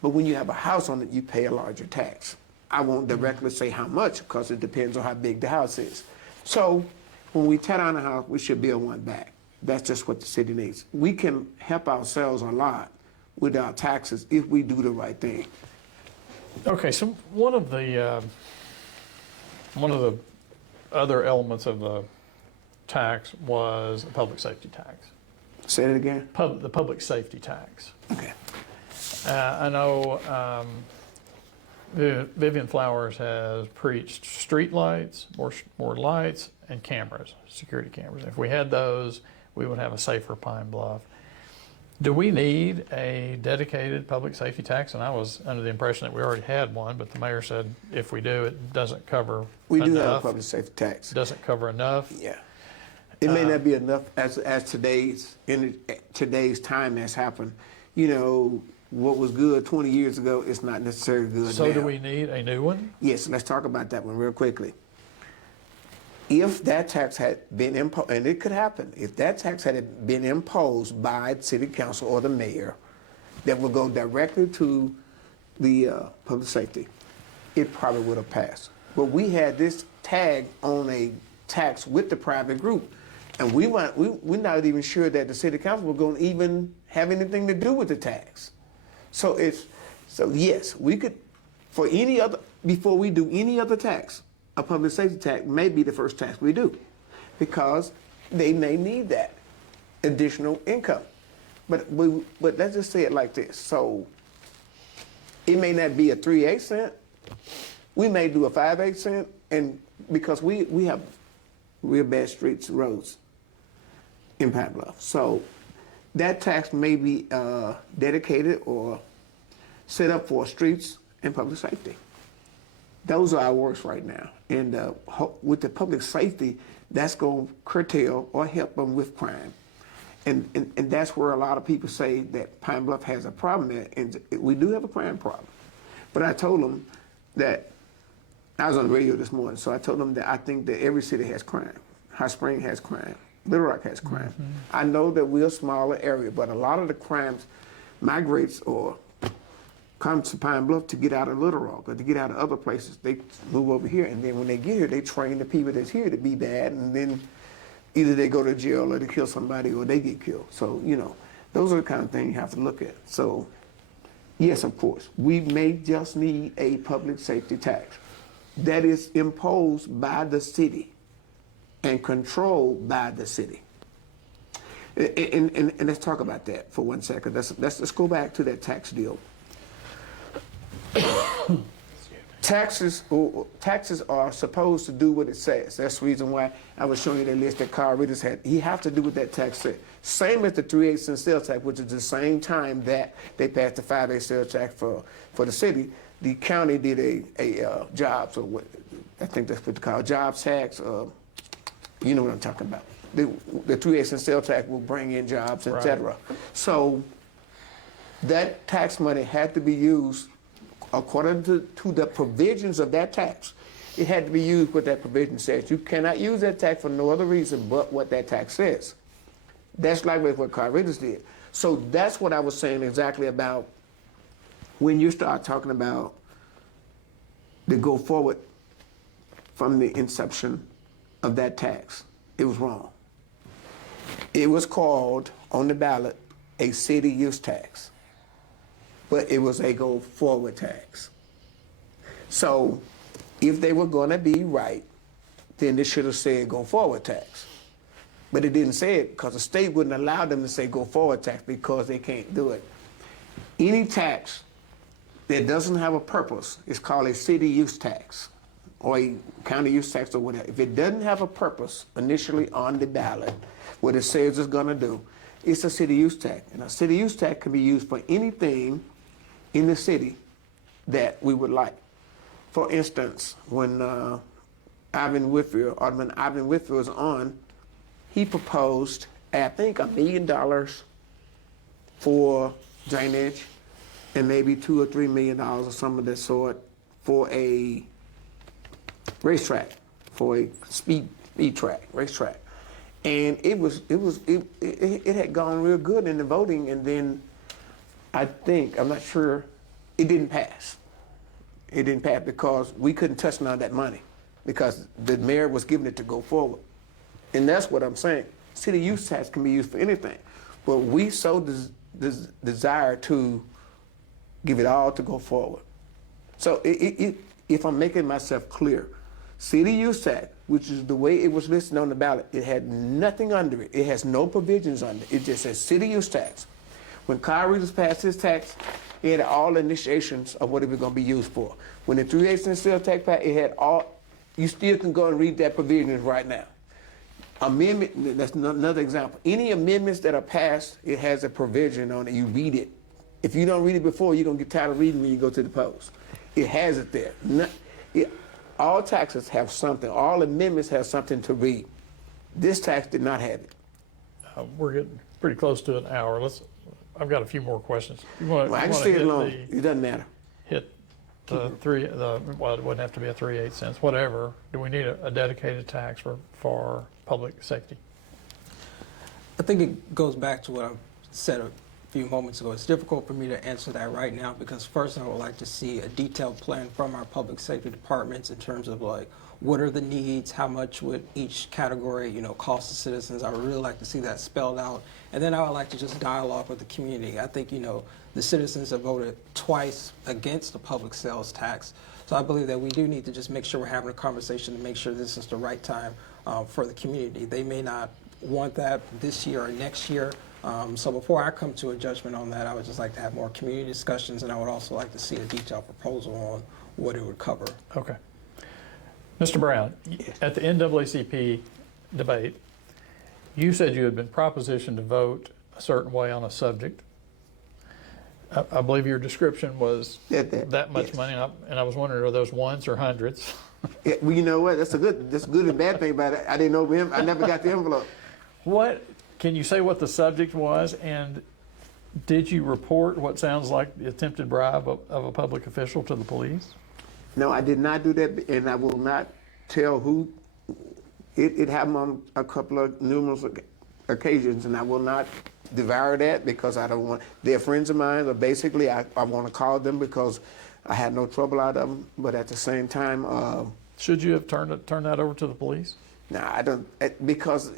But when you have a house on it, you pay a larger tax. I won't directly say how much because it depends on how big the house is. So when we tear down the house, we should build one back. That's just what the city needs. We can help ourselves a lot with our taxes if we do the right thing. Okay, so one of the other elements of the tax was the public safety tax. Say it again. The public safety tax. Okay. I know Vivian Flowers has preached street lights, more lights, and cameras, security cameras. If we had those, we would have a safer Pine Bluff. Do we need a dedicated public safety tax? And I was under the impression that we already had one, but the mayor said if we do, it doesn't cover We enough. do have a public safety tax. Doesn't cover enough. Yeah. It may not be enough as today's time has happened. You know, what was good 20 years ago is not necessarily good So now. do we need a new one? Yes, let's talk about that one real quickly. If that tax had been imposed, and it could happen, if that tax had been imposed by the city council or the mayor, that would go directly to the public safety, it probably would have passed. But we had this tag on a tax with the private group, and we're not even sure that the city council was going to even have anything to do with the tax. So yes, we could, before we do any other tax, a public safety tax may be the first tax we do, because they may need that additional income. But let's just say it like this. So it may not be a 3/8 cent. We may do a 5/8 cent, and because we have real bad streets and roads in Pine Bluff. So that tax may be dedicated or set up for streets and public safety. Those are our works right now. And with the public safety, that's going to curtail or help them with crime. And that's where a lot of people say that Pine Bluff has a problem there. And we do have a crime problem. But I told them that, I was on the radio this morning, so I told them that I think that every city has crime. Hot Spring has crime. Little Rock has crime. Mm-hmm. I know that we're a smaller area, but a lot of the crimes migrates or come to Pine Bluff to get out of Little Rock or to get out of other places. They move over here, and then when they get here, they train the people that's here to be bad, and then either they go to jail or they kill somebody or they get killed. So, you know, those are the kind of things you have to look at. So, yes, of course, we may just need a public safety tax that is imposed by the city and controlled by the city. And let's talk about that for 1 second. Let's go back to that tax deal. Taxes are supposed to do what it says. That's the reason why I was showing you that list that Carl Ritters had. He have to do what that tax said. Same as the 3/8 cent sales tax, which is the same time that they passed the 5/8 sales tax for the city. The county did a jobs, or what I think that's what they call jobs tax. You know what I'm talking about. The 3/8 cent sales tax will bring in jobs, etc. Right. So that tax money had to be used according to the provisions of that tax. It had to be used what that provision says. You cannot use that tax for no other reason but what that tax says. That's like what Carl Ritters did. So that's what I was saying exactly about when you start talking about the go forward from the inception of that tax. It was wrong. It was called on the ballot a city use tax, but it was a go forward tax. So if they were going to be right, then they should have said go forward tax. But it didn't say it because the state wouldn't allow them to say go forward tax because they can't do it. Any tax that doesn't have a purpose is called a city use tax or a county use tax or whatever. If it doesn't have a purpose initially on the ballot, what it says it's going to do, it's a city use tax. And a city use tax can be used for anything in the city that we would like. For instance, when Alderman Ivan Whitfield was on, he proposed, I think, $1 million for drainage and maybe $2 or $3 million or some of that sort for a racetrack, for a speed track, racetrack. And it had gone real good in the voting, and then I'm not sure, it didn't pass. It didn't pass because we couldn't touch none of that money because the mayor was giving it to go forward. And that's what I'm saying. City use tax can be used for anything, but we so desire to give it all to go forward. So if I'm making myself clear, city use tax, which is the way it was listed on the ballot, it had nothing under it. It has no provisions under it. It just says city use tax. When Kyle Reeves passed his tax, it had all initiations of what it was going to be used for. When the 3/8 sales tax passed, it had all, you still can go and read that provision right now. Amendment, that's another example. Any amendments that are passed, it has a provision on it. You read it. If you don't read it before, you're going to get tired of reading when you go to the polls. It has it there. All taxes have something. All amendments have something to read. This tax did not have it. We're getting pretty close to an hour. I've got a few more questions. Well, I can stay as long. It doesn't matter. Hit well, it wouldn't have to be a 3/8 cents, whatever. Do we need a dedicated tax for public safety? I think it goes back to what I said a few moments ago. It's difficult for me to answer that right now because first I would like to see a detailed plan from our public safety departments in terms of like what are the needs, how much would each category, cost the citizens. I would really like to see that spelled out. And then I would like to just dialogue with the community. I think, the citizens have voted twice against the public sales tax. So I believe that we do need to just make sure we're having a conversation to make sure this is the right time for the community. They may not want that this year or next year. So before I come to a judgment on that, I would just like to have more community discussions, and I would also like to see a detailed proposal on what it would cover. Okay. Mr. Brown, at the NAACP debate, you said you had been propositioned to vote a certain way on a subject. I believe your description was that much money, and I was wondering, are those ones or hundreds? Yeah, well, you know what? That's good and bad thing about it. I didn't know him. I never got the envelope. Can you say what the subject was, and did you report what sounds like the attempted bribe of a public official to the police? No, I did not do that, and I will not tell who. It happened on a couple of numerous occasions, and I will not devour that because I don't want. They're friends of mine, but basically I want to call them because I had no trouble out of them. But at the same time, should you have turned that over to the police? No, I don't, because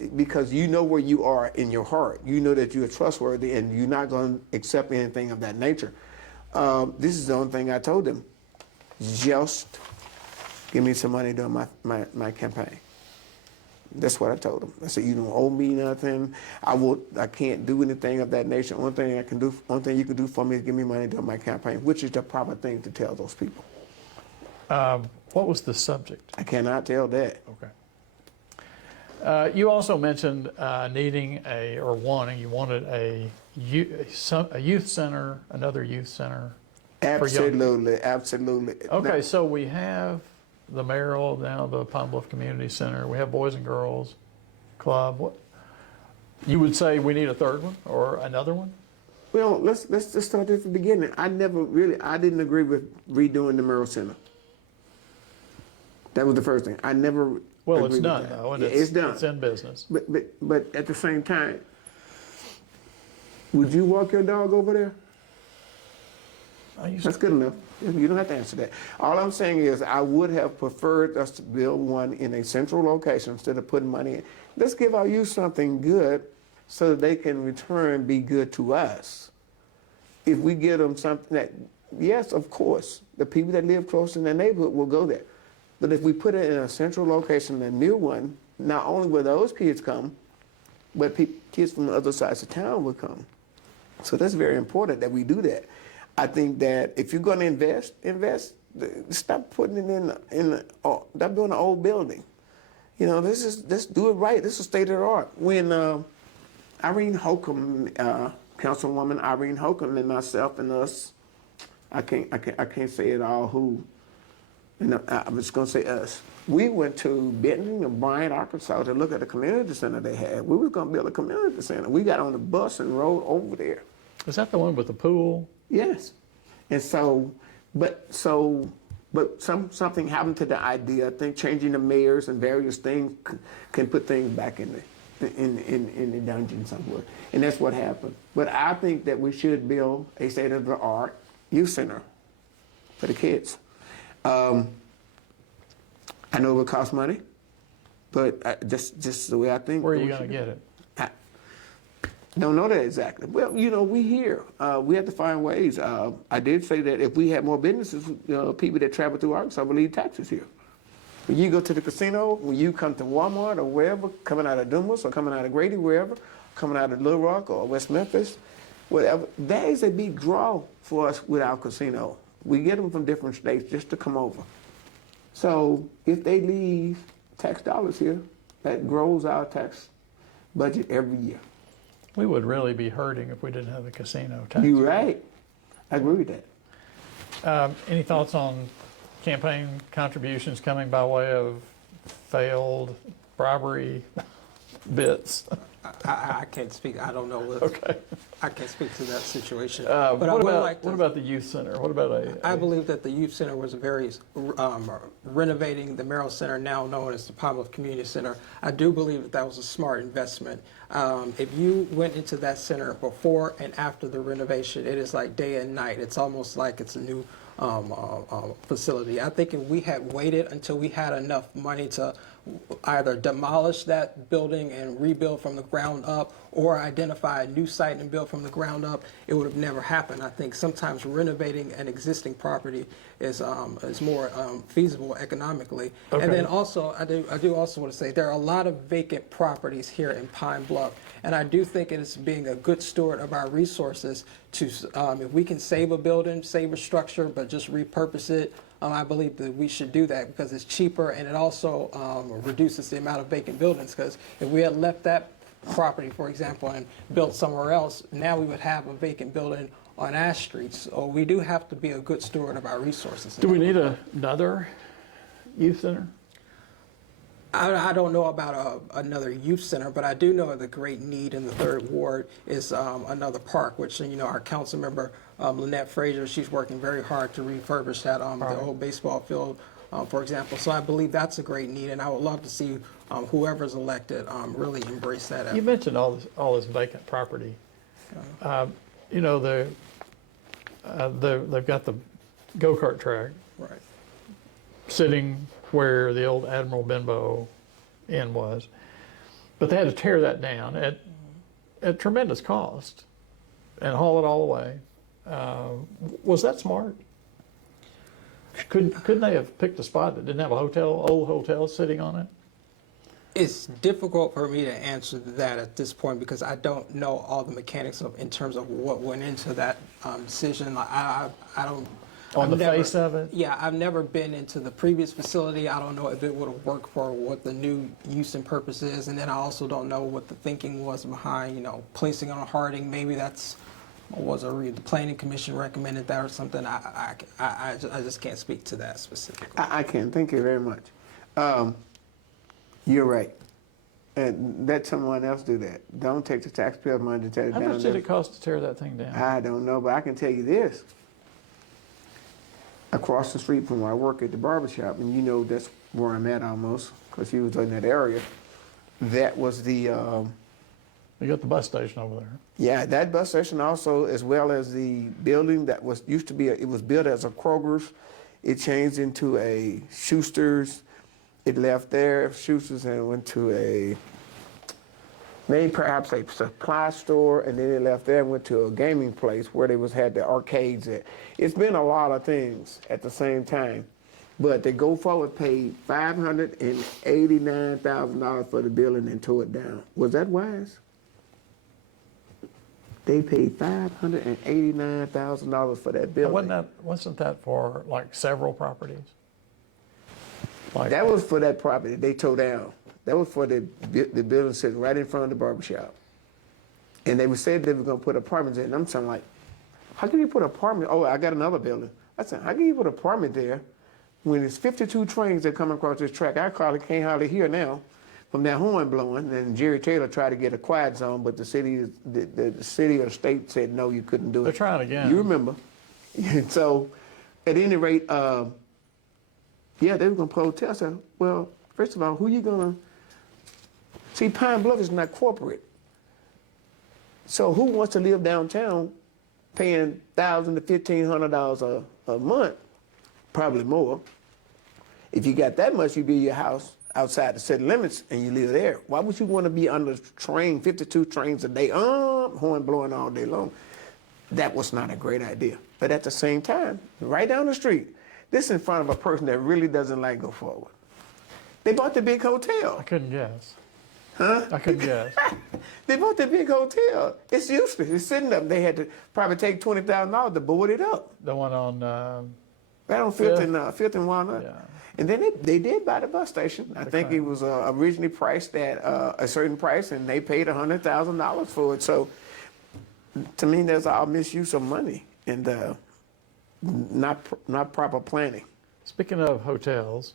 you know where you are in your heart. You know that you're trustworthy, and you're not going to accept anything of that nature. This is the only thing I told them. Just give me some money during my campaign. That's what I told them. I said, you don't owe me nothing. I can't do anything of that nature. Only thing you can do for me is give me money during my campaign, which is the proper thing to tell those people. What was the subject? I cannot tell that. Okay. You also mentioned you wanted a youth center, another youth center. Absolutely. Okay, so we have the Merrill, now the Pine Bluff Community Center. We have Boys and Girls Club. What you would say we need a third one or another one? Well, let's just start at the beginning. I didn't agree with redoing the Merrill Center. That was the first thing. I never. Well, it's done though, and it's done. It's in business. But at the same time, would you walk your dog over there? That's good enough. You don't have to answer that. All I'm saying is I would have preferred us to build one in a central location instead of putting money in. Let's give our youth something good so that they can return be good to us. If we give them something that, yes, of course, the people that live close in their neighborhood will go there. But if we put it in a central location, a new one, not only will those kids come, but kids from the other sides of town will come. So that's very important that we do that. I think that if you're going to invest. Stop putting it stop doing an old building. Let's do it right. This is state of the art. When Irene Holcomb, Councilwoman Irene Holcomb, and myself and us, I can't say it all who. I'm just going to say us. We went to Benton and Bryan, Arkansas to look at the community center they had. We were going to build a community center. We got on the bus and rode over there. Is that the one with the pool? Yes. And something happened to the idea. I think changing the mayors and various things can put things back in the dungeon somewhere. And that's what happened. But I think that we should build a state-of-the-art youth center for the kids. I know it would cost money, but just the way I think. Where are you going to get it? I don't know that exactly. Well, we here. We have to find ways. I did say that if we had more businesses, people that travel through Arkansas would leave taxes here. When you go to the casino, when you come to Walmart or wherever, coming out of Dumas or coming out of Grady, wherever, coming out of Little Rock or West Memphis, whatever, that is a big draw for us with our casino. We get them from different states just to come over. So if they leave tax dollars here, that grows our tax budget every year. We would really be hurting if we didn't have the casino tax. You're right. I agree with that. Any thoughts on campaign contributions coming by way of failed bribery bits? I can't speak. I don't know. Okay. I can't speak to that situation. But But I would like to. what about the youth center? What about I believe that the youth center was renovating the Merrill Center, now known as the Pine Bluff Community Center. I do believe that was a smart investment. If you went into that center before and after the renovation, it is like day and night. It's almost like it's a new facility. I think if we had waited until we had enough money to either demolish that building and rebuild from the ground up, or identify a new site and build from the ground up, it would have never happened. I think sometimes renovating an existing property is more feasible economically. Okay. And then also, I do also want to say there are a lot of vacant properties here in Pine Bluff, and I do think it is being a good steward of our resources to, if we can save a building, save a structure, but just repurpose it. I believe that we should do that because it's cheaper, and it also reduces the amount of vacant buildings. Because if we had left that property, for example, and built somewhere else, now we would have a vacant building on Ash Street. So we do have to be a good steward of our resources. Do we need another youth center? I don't know about another youth center, but I do know the great need in the 3rd Ward is another park, which, our council member, Lynette Frazier, she's working very hard to refurbish that, the old baseball field, for example. So I believe that's a great need, and I would love to see whoever's elected really embrace that effort. You mentioned all this vacant property. They've got the go-kart track Right. sitting where the old Admiral Benbow Inn was, but they had to tear that down at tremendous cost and haul it all away. Was that smart? Couldn't they have picked a spot that didn't have a old hotel sitting on it? It's difficult for me to answer that at this point because I don't know all the mechanics in terms of what went into that decision. I don't. On the face of it? Yeah, I've never been into the previous facility. I don't know if it would have worked for what the new use and purpose is, and then I also don't know what the thinking was behind, placing it on Harding. Maybe that's the planning commission recommended that or something. I just can't speak to that specifically. I can. Thank you very much. You're right. And let someone else do that. Don't take the taxpayer money to tear it How down. much did it cost to tear that thing down? I don't know, but I can tell you this. Across the street from where I work at the barbershop, and that's where I'm at almost, because he was in that area. That was the, You got the bus station over there. yeah, that bus station also, as well as the building that used to be, it was built as a Kroger's. It changed into a Schuster's. It left there, Schuster's, and went to maybe perhaps a supply store, and then it left there and went to a gaming place where they had the arcades at. It's been a lot of things at the same time, but the Go Forward paid $589,000 for the building and tore it down. Was that wise? They paid $589,000 for that building. Wasn't that for like several properties? That was for that property they tore down. That was for the building sitting right in front of the barbershop. And they said they were going to put apartments in. I'm saying, like, how can you put apartment? Oh, I got another building. I said, how can you put an apartment there when there's 52 trains that come across this track? I can't hardly hear now from that horn blowing. And Jerry Taylor tried to get a quiet zone, but the city or the state said, no, you couldn't do it. They're trying again. You remember. So, at any rate, yeah, they were going to protest. I said, well, first of all, who you going to... See, Pine Bluff is not corporate. So who wants to live downtown paying $1,000 to $1,500 a month probably more. If you got that much, you build your house outside the city limits and you live there. Why would you want to be under train, 52 trains a day, horn blowing all day long? That was not a great idea. But at the same time, right down the street, this in front of a person that really doesn't like go forward. They bought the big hotel. I couldn't guess. Huh? I couldn't guess. They bought the big hotel. It's useless. It's sitting up. They had to probably take $20,000 to board it up. The one on, Right on Fifth and Walnut. yeah. And then they did buy the bus station. I think it was originally priced at a certain price, and they paid $100,000 for it. So, to me, there's all misuse of money and not proper planning. Speaking of hotels,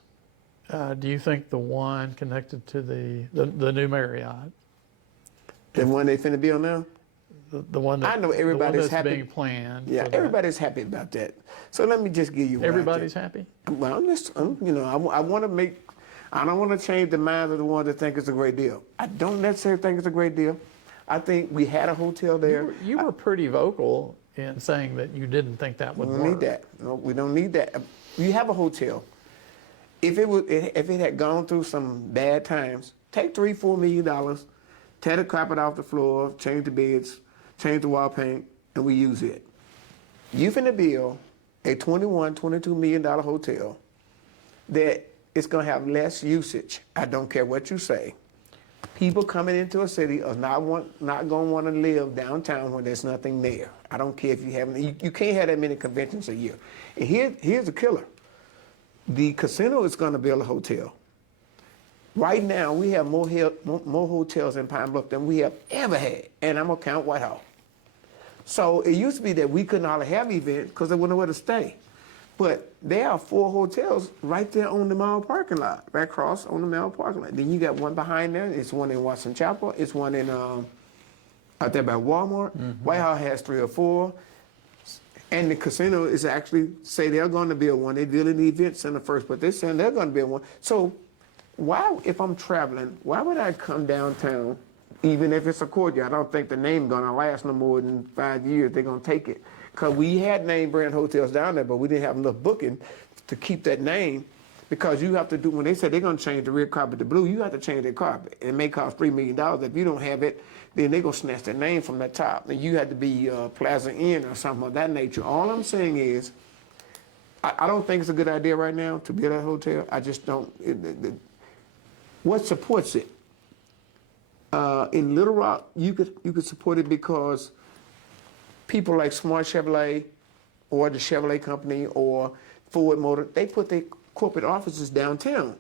do you think the one connected to the new Marriott, The one they finna build now? the one that I know everybody's the one that's happy. being planned? Yeah, for that? everybody's happy about that. So let me just give you. what I Everybody's think. happy. Well, I want to make. I don't want to change the minds of the ones that think it's a great deal. I don't necessarily think it's a great deal. I think we had a hotel there. You were pretty vocal in saying that you didn't think that would We work. don't need that. No, we don't need that. You have a hotel. If it had gone through some bad times, take $3-4 million, tear the carpet off the floor, change the beds, change the wall paint, and we use it. You finna build a $21-22 million hotel that is gonna have less usage. I don't care what you say. People coming into a city are not gonna want to live downtown when there's nothing there. I don't care if you have. You can't have that many conventions a year. And here's the killer. The casino is going to build a hotel. Right now, we have more hotels in Pine Bluff than we have ever had, and I'm gonna count Whitehall. So it used to be that we couldn't hardly have events because there wasn't nowhere to stay. But there are 4 hotels right there on the mall parking lot, right across on the mall parking lot. Then you got one behind there. It's one in Watson Chapel. It's one in out there by Walmart. Whitehall has 3 or 4. And the casino is actually say they're going to build one. They're building the event center first, but they're saying they're going to build one. So why, if I'm traveling, why would I come downtown, even if it's a courtyard? I don't think the name's going to last no more than 5 years. They're going to take it. Because we had name brand hotels down there, but we didn't have enough booking to keep that name. Because you have to do, when they say they're going to change the red carpet to blue, you have to change that carpet. It may cost $3 million. If you don't have it, then they're going to snatch the name from the top. And you have to be Plaza Inn or something of that nature. All I'm saying is, I don't think it's a good idea right now to build a hotel. I just don't. What supports it? In Little Rock, you could support it because people like Smart Chevrolet or the Chevrolet Company or Ford Motor, they put their corporate offices downtown.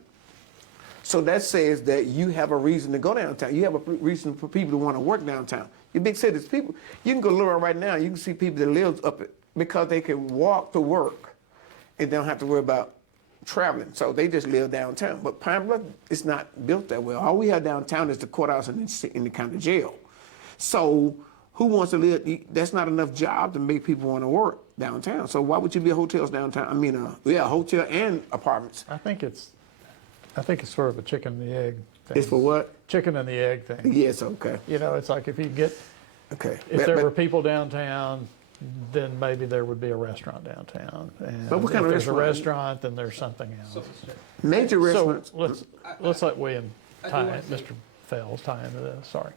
So that says that you have a reason to go downtown. You have a reason for people to want to work downtown. Your big cities, people, you can go to Little Rock right now, you can see people that live up it because they can walk to work and they don't have to worry about traveling. So they just live downtown. But Pine Bluff is not built that way. All we have downtown is the courthouse and the county jail. So who wants to live? That's not enough job to make people want to work downtown. So why would you build hotels downtown? I mean, hotel and apartments. I think it's sort of a chicken and the egg thing. It's for what? Chicken and the egg thing. Yes, okay. You know, it's like if you get, Okay. if there were people downtown, then maybe there would be a restaurant downtown. And But what kind if of there's restaurant? a restaurant, then there's something else. Major restaurants. So let's let William I do tie wanna it, say- Mr. Fells tie into this. Sorry.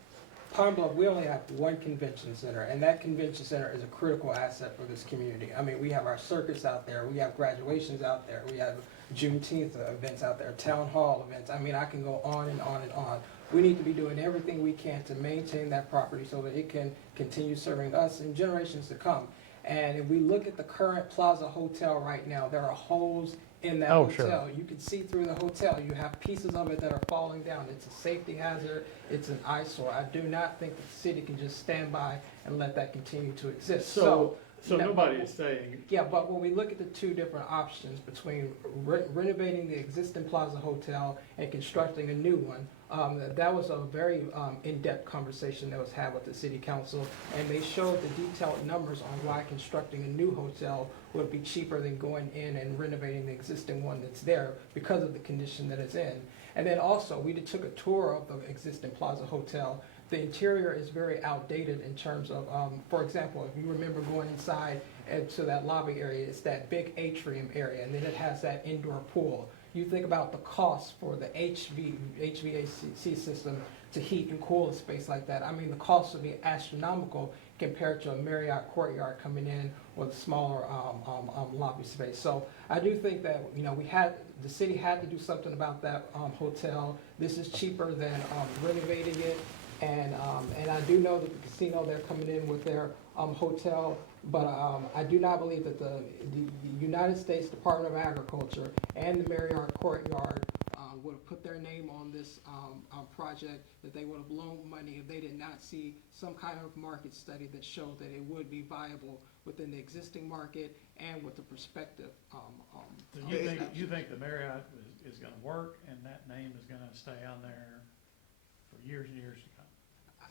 Pine Bluff, we only have one convention center, and that convention center is a critical asset for this community. I mean, we have our circus out there, we have graduations out there, we have Juneteenth events out there, town hall events. I mean, I can go on and on and on. We need to be doing everything we can to maintain that property so that it can continue serving us and generations to come. And if we look at the current Plaza Hotel right now, there are holes in that Oh, hotel. sure. You can see through the hotel. You have pieces of it that are falling down. It's a safety hazard. It's an eyesore. I do not think that the city can just stand by and let that continue to exist. So no, nobody is saying, Yeah, but when we look at the two different options between renovating the existing Plaza Hotel and constructing a new one, that was a very in-depth conversation that was had with the city council, and they showed the detailed numbers on why constructing a new hotel would be cheaper than going in and renovating the existing one that's there because of the condition that it's in. And then also, we took a tour of the existing Plaza Hotel. the interior is very outdated in terms of, for example, if you remember going inside to that lobby area, it's that big atrium area, and then it has that indoor pool. You think about the cost for the HVAC system to heat and cool a space like that. I mean, the cost would be astronomical compared to a Marriott Courtyard coming in with a smaller lobby space. So I do think that, you know, the city had to do something about that hotel. This is cheaper than renovating it. And I do know that the casino, they're coming in with their hotel, but I do not believe that the United States Department of Agriculture and the Marriott Courtyard would have put their name on this project, that they would have loaned money if they did not see some kind of market study that showed that it would be viable within the existing market and with the prospective. So you think the Marriott is going to work, and that name is going to stay on there for years and years to come?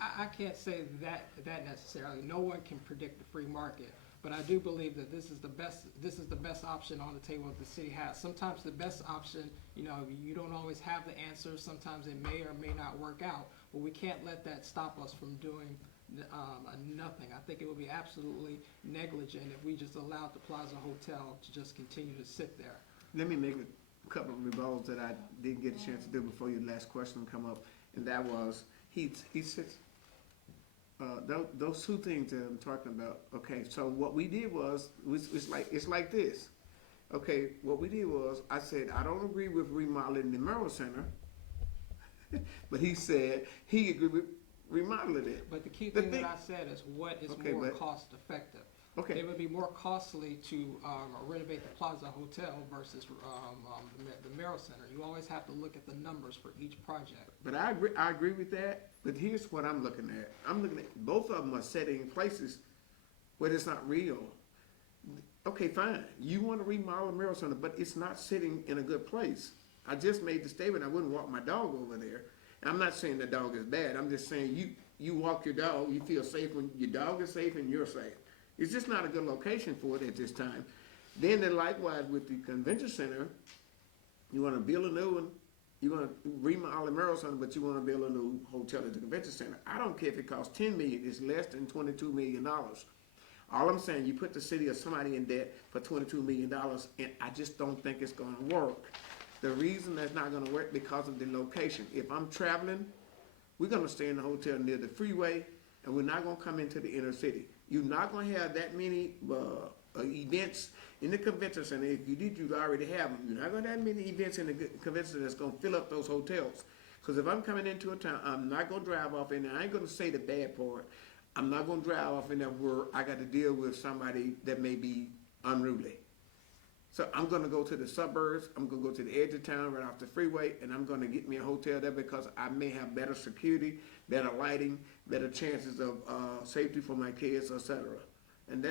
I can't say that necessarily. No one can predict the free market, but I do believe that this is the best option on the table that the city has. Sometimes the best option, you know, you don't always have the answer. Sometimes it may or may not work out, but we can't let that stop us from doing nothing. I think it would be absolutely negligent if we just allowed the Plaza Hotel to just continue to sit there. Let me make a couple of rebuttals that I didn't get a chance to do before your last question come up, and that was, he sits, those two things that I'm talking about. Okay, so what we did was it's like this. Okay, what we did was I said I don't agree with remodeling the Merrill Center, but he said he agreed with remodeling it. But the key thing that I said is what is more cost effective. Okay. It would be more costly to renovate the Plaza Hotel versus the Merrill Center. You always have to look at the numbers for each project. But I agree with that. But here's what I'm looking at. I'm looking at both of them are setting in places where it's not real. Okay, fine. You want to remodel the Merrill Center, but it's not sitting in a good place. I just made the statement I wouldn't walk my dog over there. And I'm not saying the dog is bad. I'm just saying you walk your dog, you feel safe when your dog is safe and you're safe. It's just not a good location for it at this time. Then likewise with the convention center, you want to build a new one, you want to remodel the Merrill Center, but you want to build a new hotel at the convention center. I don't care if it costs $10 million, it's less than $22 million. All I'm saying, you put the city or somebody in debt for $22 million, and I just don't think it's going to work. The reason that's not going to work because of the location. If I'm traveling, we're going to stay in the hotel near the freeway, and we're not going to come into the inner city. You're not going to have that many events in the convention center. If you did, you'd already have them. You're not going to have many events in the convention center that's going to fill up those hotels. Because if I'm coming into a town, I'm not going to drive off in there. I ain't going to say the bad part. I'm not going to drive off in there where I got to deal with somebody that may be unruly. So I'm going to go to the suburbs. I'm going to go to the edge of town right off the freeway, and I'm going to get me a hotel there because I may have better security, better lighting, better chances of safety for my kids, etc. And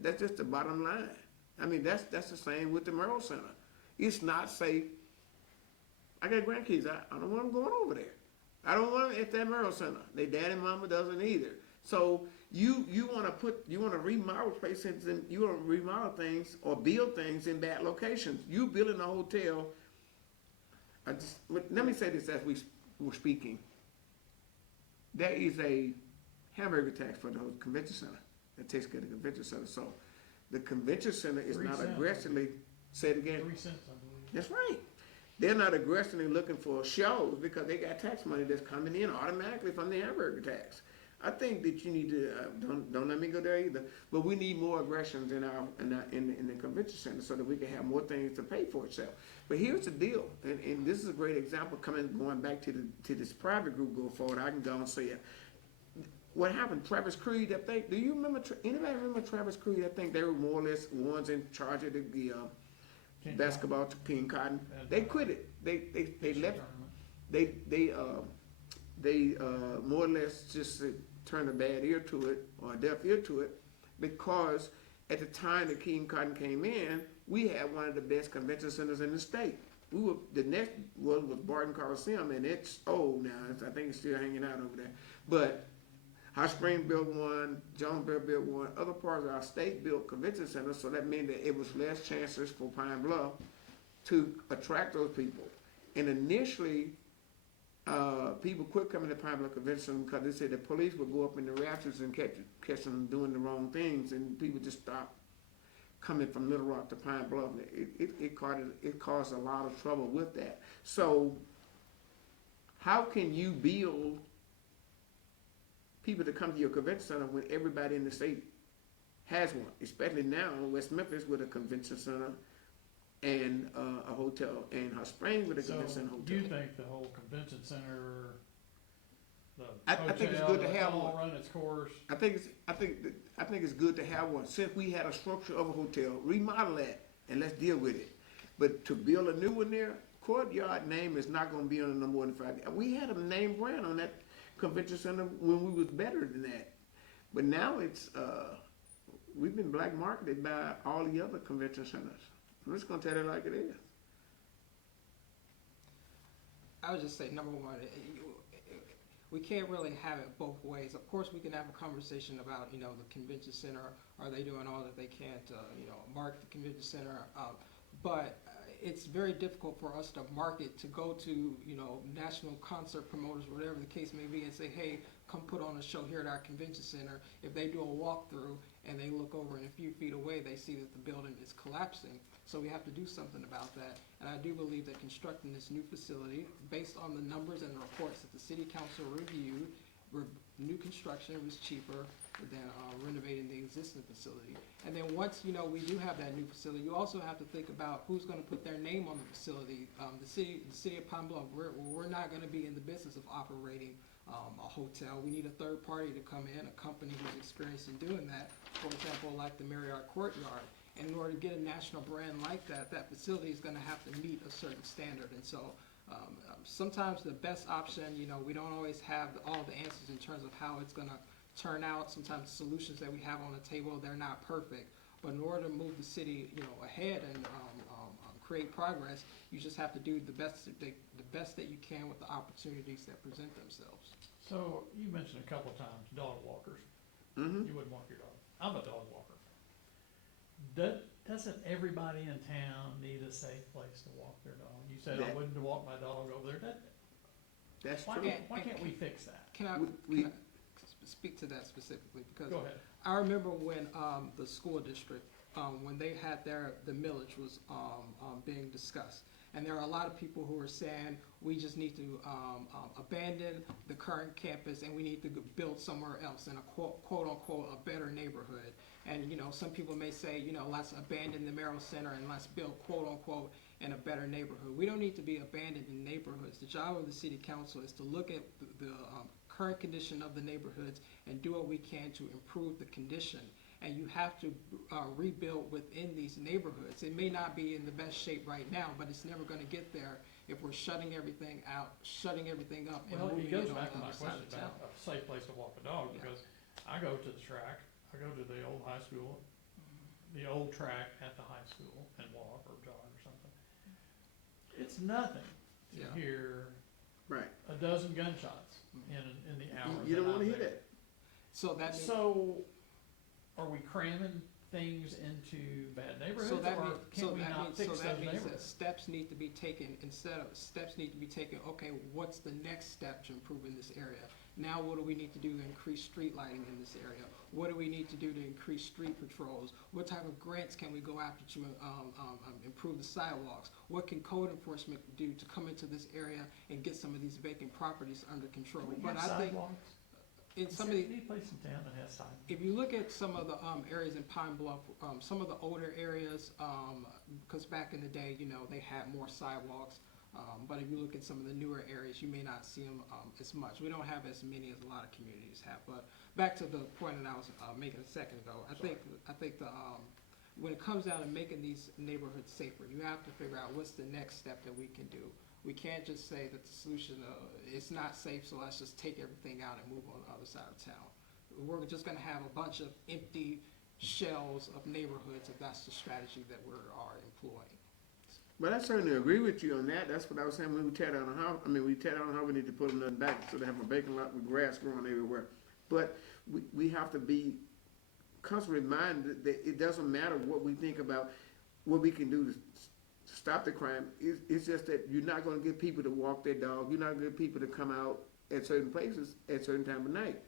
that's just the bottom line. I mean, that's the same with the Merrill Center. It's not safe. I got grandkids. I don't want them going over there. I don't want them at that Merrill Center. Their daddy and mama doesn't either. So you want to remodel places, and you want to remodel things or build things in bad locations. You building a hotel. Let me say this as we were speaking. There is a hamburger tax for the whole convention center that takes care of the convention center. So the convention center is not aggressively, say it again. 3 cents, I believe. That's right. They're not aggressively looking for shows because they got tax money that's coming in automatically from the hamburger tax. I think that you need to don't let me go there either. But we need more aggressions in the convention center so that we can have more things to pay for itself. But here's the deal, and this is a great example going back to this private group go forward. I can go and say it. What happened? Travis Creed, I think. Do you remember? Anybody remember Travis Creed? I think they were more or less ones in charge of the basketball to King Cotton. They quit it. They left. They more or less just turned a bad ear to it or a deaf ear to it because at the time that King Cotton came in, we had one of the best convention centers in the state. The next one was Barton Coliseum, and it's old now. I think it's still hanging out over there. But Hot Spring built one, Jonesboro built one, other parts of our state built convention centers, so that meant that it was less chances for Pine Bluff to attract those people. And initially, people quit coming to Pine Bluff Convention Center because they said the police would go up in the rafters and catch them doing the wrong things, and people just stopped coming from Little Rock to Pine Bluff. It caused a lot of trouble with that. So how can you build people to come to your convention center when everybody in the state has one, especially now in West Memphis with a convention center and a hotel, and Hot Springs with a convention center So hotel. you think the whole convention center, the I think it's hotel, good to let it have all one. run its course? I think it's good to have one. Since we had a structure of a hotel, remodel that and let's deal with it. But to build a new one there, Courtyard name is not going to be on no more than 5 years. We had a name brand on that convention center when we was better than that, but now it's we've been black marketed by all the other convention centers. I'm just going to tell it like it is. I would just say, number one, we can't really have it both ways. Of course, we can have a conversation about, the convention center. Are they doing all that they can to, market the convention center? But it's very difficult for us to market, to go to, national concert promoters, whatever the case may be, and say, hey, come put on a show here at our convention center. If they do a walkthrough and they look over and a few feet away, they see that the building is collapsing. So we have to do something about that. And I do believe that constructing this new facility, based on the numbers and the reports that the city council reviewed, new construction was cheaper than renovating the existing facility. And then once, we do have that new facility, you also have to think about who's going to put their name on the facility. The city of Pine Bluff, we're not going to be in the business of operating a hotel. We need a third party to come in, a company who's experienced in doing that. For example, like the Marriott Courtyard. And in order to get a national brand like that, that facility is going to have to meet a certain standard. And so sometimes the best option, we don't always have all the answers in terms of how it's going to turn out. Sometimes the solutions that we have on the table, they're not perfect. But in order to move the city, ahead and create progress, you just have to do the best that you can with the opportunities that present themselves. So you mentioned a couple of times dog walkers. Mm-hmm. You wouldn't walk your dog. I'm a dog walker. Doesn't everybody in town need a safe place to walk their dog? You said I wouldn't walk my dog over there. That's Why true. can't we fix that? Can I speak to that specifically? Because Go ahead. I remember when the school district, when they had the millage was being discussed. And there are a lot of people who are saying we just need to abandon the current campus and we need to build somewhere else in a quote unquote a better neighborhood. And some people may say, let's abandon the Merrill Center and let's build quote unquote in a better neighborhood. We don't need to be abandoned in neighborhoods. The job of the city council is to look at the current condition of the neighborhoods and do what we can to improve the condition. And you have to rebuild within these neighborhoods. It may not be in the best shape right now, but it's never going to get there if we're shutting everything out, shutting everything up, and Well, moving it goes it on back the to my other side question of town. about a safe place to walk a dog, Yeah. because I go to the track, I go to the old high school, the old track at the high school and walk or jog or something. It's nothing to Yeah. hear Right. a dozen gunshots in the hour. You don't want to hear there. that. So that means, So, are we cramming things into bad neighborhoods, so that or means, can we not fix those that neighborhoods? steps need to be taken. Instead of steps need to be taken, okay, what's the next step to improve in this area? Now what do we need to do to increase street lighting in this area? What do we need to do to increase street patrols? What type of grants can we go after to improve the sidewalks? What can code enforcement do to come into this area and get some of these vacant properties under control? We But have I think sidewalks. in Is some there of the, any place in town that has sidewalks? if you look at some of the areas in Pine Bluff, some of the older areas, because back in the day, they had more sidewalks. But if you look at some of the newer areas, you may not see them as much. We don't have as many as a lot of communities have. But back to the point that I was making a second ago, I think the when it comes down to making these neighborhoods safer, you have to figure out what's the next step that we can do. We can't just say that the solution it's not safe, so let's just take everything out and move on the other side of town. We're just going to have a bunch of empty shells of neighborhoods if that's the strategy that we are employing. But I certainly agree with you on that. That's what I was saying when we tear down a house. I mean, we tear down a house, we need to put another back so they have a vacant lot with grass growing everywhere. But we have to be constantly reminded that it doesn't matter what we think about what we can do to stop the crime. It's just that you're not going to get people to walk their dog. You're not going to get people to come out at certain places at certain time of night.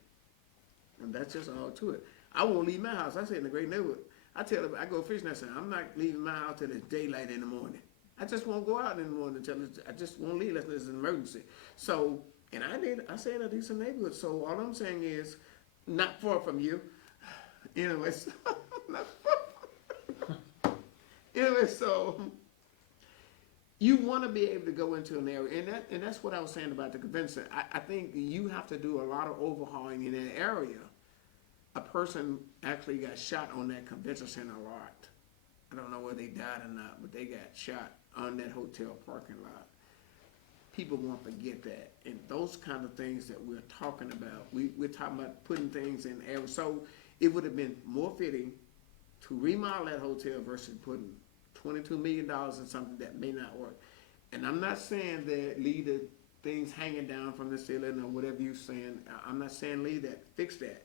And that's just all to it. I won't leave my house. I say in the great neighborhood. I tell them, I go fishing. I say, I'm not leaving my house till it's daylight in the morning. I just won't go out in the morning until I just won't leave unless it's an emergency. So, and I say in a decent neighborhood. So all I'm saying is, not far from you. Anyways, not far. Anyway, so you want to be able to go into an area, and that's what I was saying about the convention. I think you have to do a lot of overhauling in that area. A person actually got shot on that convention center lot. I don't know whether they died or not, but they got shot on that hotel parking lot. People won't forget that, and those kind of things that we're talking about. We're talking about putting things in areas. So it would have been more fitting to remodel that hotel versus putting $22 million in something that may not work. And I'm not saying that leave the things hanging down from the ceiling or whatever you're saying. I'm not saying leave that. Fix that.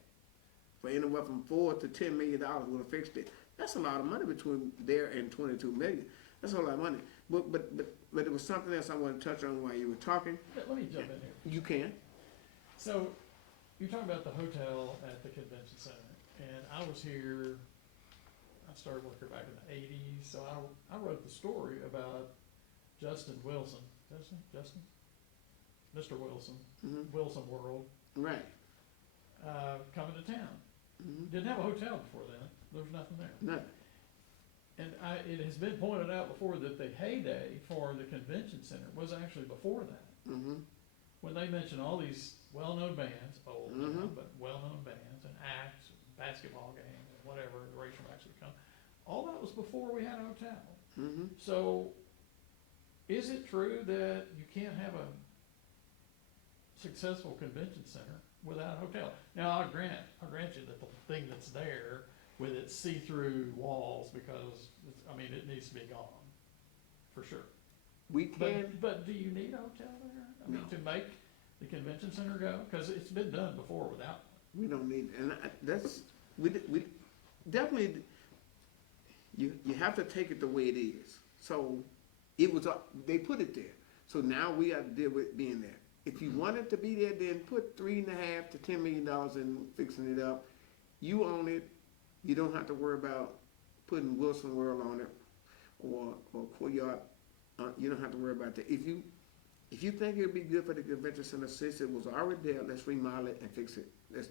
For anywhere from $4 to $10 million would have fixed it. That's a lot of money between there and $22 million. That's a lot of money. But it was something else I wanted to touch on while you were talking. Let me jump in here. You can. So, you're talking about the hotel at the convention center, and I was here, I started working back in the 80s, so I wrote the story about Justin Wilson. Justin? Mr. Wilson, Wilson World, Right. coming to town. Didn't have a hotel before then. There was nothing there. No. And it has been pointed out before that the heyday for the convention center was actually before that. When they mentioned all these well-known bands, old now, but well-known bands and acts, basketball games, and whatever, the racetracks would come. All that was before we had a hotel. So, is it true that you can't have a successful convention center without a hotel? Now, I'll grant you that the thing that's there with its see-through walls, because it needs to be gone, for sure. We can. But do you need a hotel there? No. To make the convention center go? Because it's been done before without. We don't need, and we definitely, you have to take it the way it is. So it was, they put it there. So now we have to deal with being there. If you want it to be there, then put $3.5 to $10 million in fixing it up. You own it. You don't have to worry about putting Wilson World on it or Courtyard. You don't have to worry about that. If you think it'd be good for the convention center, since it was already there, let's remodel it and fix it. Let's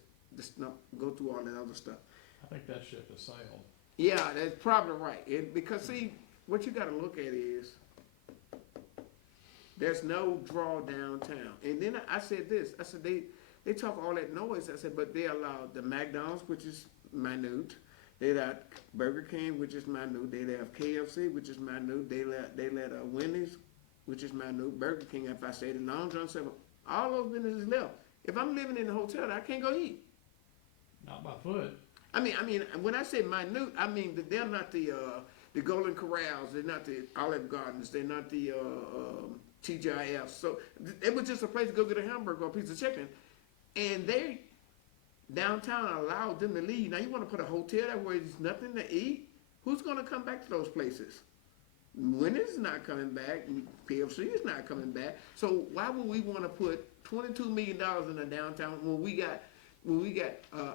not go through all that other stuff. I think that ship has sailed. Yeah, that's probably right. Because see, what you got to look at is there's no draw downtown. And then I said this. I said they talk all that noise. I said, but they allowed the McDonald's, which is minute. They let Burger King, which is minute. They let KFC, which is minute. They let Wendy's, which is minute. Burger King, if I say the Long John Silver, all those businesses left. If I'm living in a hotel, I can't go eat. Not by foot. I mean, when I say minute, I mean that they're not the Golden Corrals. They're not the Olive Gardens. They're not the TGIF. So it was just a place to go get a hamburger or a piece of chicken, and they downtown allowed them to leave. Now you want to put a hotel there where there's nothing to eat? Who's going to come back to those places? Wendy's is not coming back. KFC is not coming back. So why would we want to put $22 million in the downtown when we got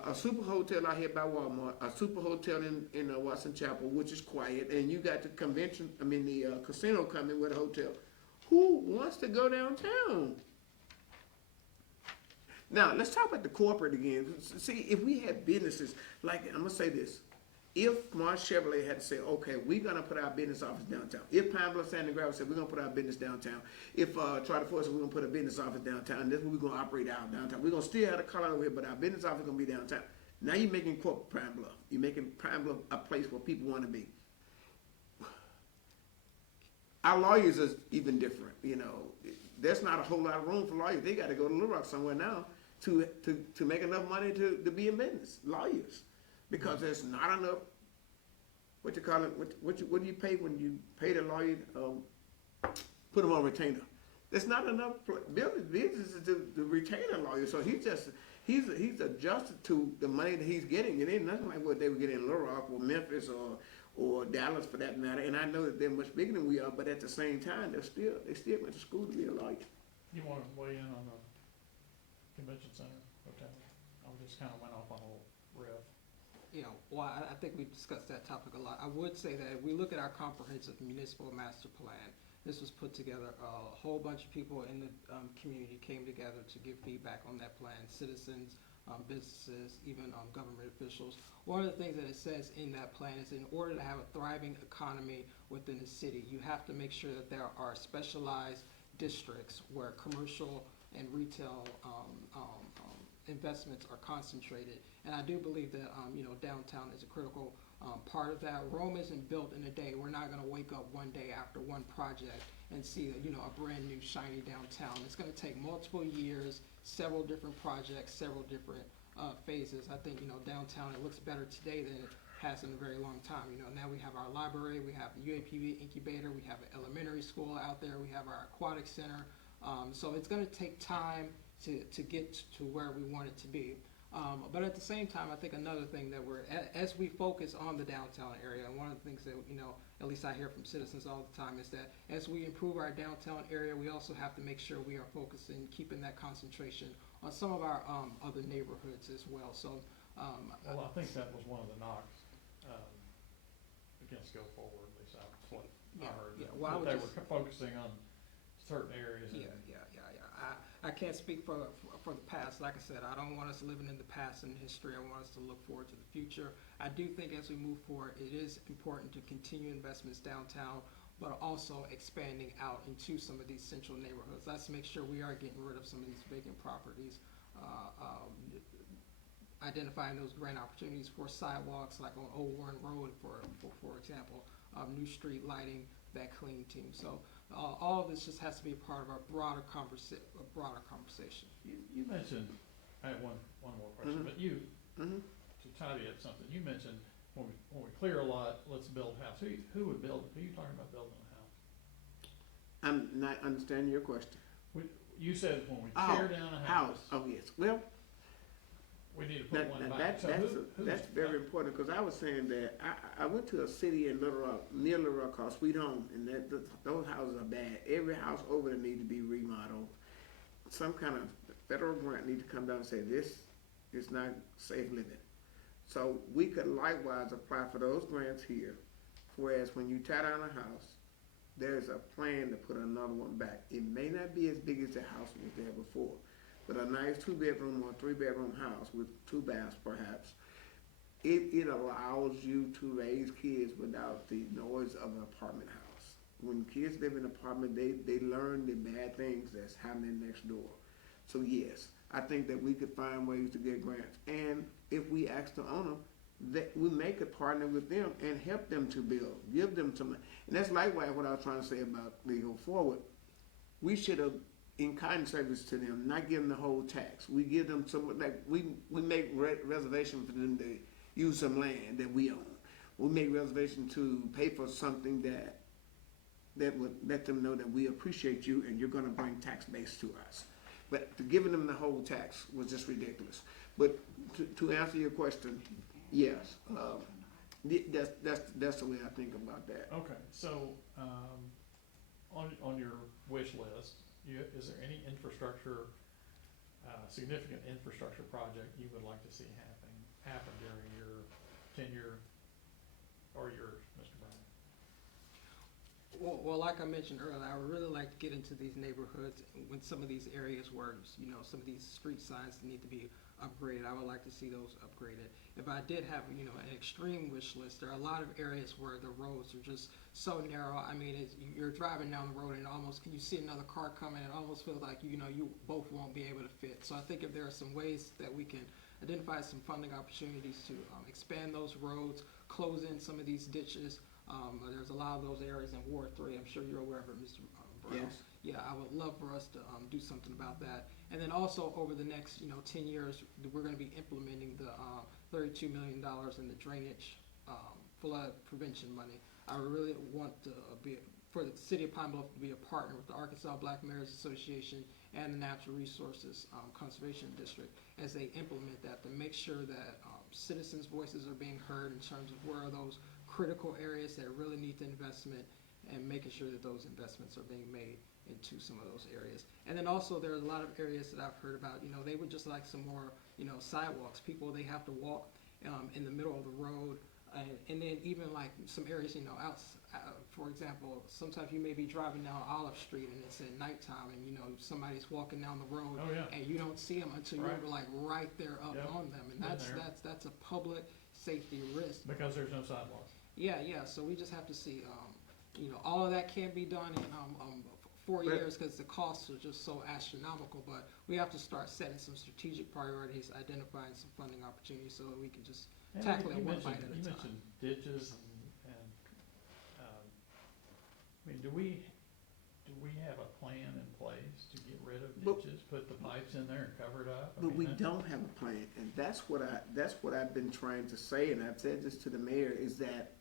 a super hotel out here by Walmart, a super hotel in Watson Chapel, which is quiet, and you got the casino coming with a hotel. Who wants to go downtown? Now, let's talk about the corporate again. See, if we had businesses, like, I'm going to say this. If Marsh Chevrolet had to say, okay, we're going to put our business office downtown. If Pine Bluff Sand and Gravel said, we're going to put our business downtown. If Charter Force said, we're going to put a business office downtown, this is where we're going to operate out downtown. We're going to still have the color over here, but our business office is going to be downtown. Now you're making corporate Pine Bluff. You're making Pine Bluff a place where people want to be. Our lawyers is even different. There's not a whole lot of room for lawyers. They got to go to Little Rock somewhere now to make enough money to be in business. Lawyers, because there's not enough. What you call it? What do you pay when you pay the lawyer? Put them on retainer. There's not enough businesses to retain a lawyer. So he's adjusted to the money that he's getting. It ain't nothing like what they were getting in Little Rock or Memphis or Dallas for that matter. And I know that they're much bigger than we are, but at the same time, they still went to school to be a lawyer. You want to weigh in on the convention center hotel? I just kind of went off on a little riff. You know, well, I think we've discussed that topic a lot. I would say that if we look at our comprehensive municipal master plan, this was put together, a whole bunch of people in the community came together to give feedback on that plan, citizens, businesses, even government officials. One of the things that it says in that plan is in order to have a thriving economy within the city, you have to make sure that there are specialized districts where commercial and retail investments are concentrated. And I do believe that downtown is a critical part of that. Rome isn't built in a day. We're not going to wake up one day after one project and see a brand new shiny downtown. It's going to take multiple years, several different projects, several different phases. I think downtown, it looks better today than it has in a very long time. Now we have our library, we have the UAPB incubator, we have an elementary school out there, we have our aquatic center. So it's going to take time to get to where we want it to be. But at the same time, I think another thing that as we focus on the downtown area, and one of the things that, at least I hear from citizens all the time, is that as we improve our downtown area, we also have to make sure we are focusing, keeping that concentration on some of our other neighborhoods as well. So, well, I think that was one of the knocks against Go Forward, at least that's what I heard. Yeah. Well, that they were focusing on certain areas. Yeah. I can't speak for the past. Like I said, I don't want us living in the past and history. I want us to look forward to the future. I do think as we move forward, it is important to continue investments downtown, but also expanding out into some of these central neighborhoods. Let's make sure we are getting rid of some of these vacant properties, identifying those grant opportunities for sidewalks, like on Old Warren Road, for example, new street lighting, that clean team. So all of this just has to be a part of our broader conversation. You mentioned, I have one more question, but you, to tidy up something, you mentioned when we clear a lot, let's build a house. Who would build it? Who are you talking about building a house? I'm not understanding your question. You said when we tear down a house. Oh, yes. Well, we need to put one back. That's very important, because I was saying that I went to a city in Little Rock, near Little Rock called Sweet Home, and those houses are bad. Every house over there needs to be remodeled. Some kind of federal grant needs to come down and say this is not safe living. So we could likewise apply for those grants here, whereas when you tear down a house, there's a plan to put another one back. It may not be as big as the house was there before, but a nice 2-bedroom or 3-bedroom house with 2 baths perhaps, it allows you to raise kids without the noise of an apartment house. When kids live in an apartment, they learn the bad things that's happening next door. So yes, I think that we could find ways to get grants. And if we ask the owner, that we make a partner with them and help them to build, give them some. And that's likewise what I was trying to say about the Go Forward. We should have in kind service to them, not give them the whole tax. We give them some, like we make reservation for them to use some land that we own. We make reservation to pay for something that would let them know that we appreciate you and you're going to bring tax base to us. But to giving them the whole tax was just ridiculous. But to answer your question, yes, that's the way I think about that. Okay, so on your wish list, is there any infrastructure, significant infrastructure project you would like to see happen during your tenure or yours, Mr. Brown? Well, like I mentioned earlier, I would really like to get into these neighborhoods when some of these areas where, some of these street signs need to be upgraded. I would like to see those upgraded. If I did have, an extreme wish list, there are a lot of areas where the roads are just so narrow. I mean, you're driving down the road and almost, you see another car coming, and it almost feels like, you both won't be able to fit. So I think if there are some ways that we can identify some funding opportunities to expand those roads, close in some of these ditches. There's a lot of those areas in Ward 3. I'm sure you're aware of it, Mr. Brown. Yes. Yeah, I would love for us to do something about that. And then also over the next 10 years, we're going to be implementing the $32 million in the drainage flood prevention money. I really want to for the city of Pine Bluff to be a partner with the Arkansas Black Mayors Association and the Natural Resources Conservation District as they implement that, to make sure that citizens' voices are being heard in terms of where are those critical areas that really need the investment, and making sure that those investments are being made into some of those areas. And then also there's a lot of areas that I've heard about, they would just like some more, sidewalks. People, they have to walk in the middle of the road. And then even like some areas, for example, sometimes you may be driving down Olive Street and it's at nighttime and, somebody's walking down the road. Oh, yeah. And you don't see them until Right. you're like right there up Yep. on them. And Been that's, there. that's a public safety risk. Because there's no sidewalks. Yeah, so we just have to see, all of that can be done in 4 years because the costs are just so astronomical, but we have to start setting some strategic priorities, identifying some funding opportunities so that we can just And tackle it you one bite mentioned- at a You time. mentioned ditches I mean, do we have a plan in place to get rid of But- ditches, put the pipes in there and cover it up? I But mean, we that- don't have a plan, and that's what I've been trying to say, and I've said this to the mayor, is that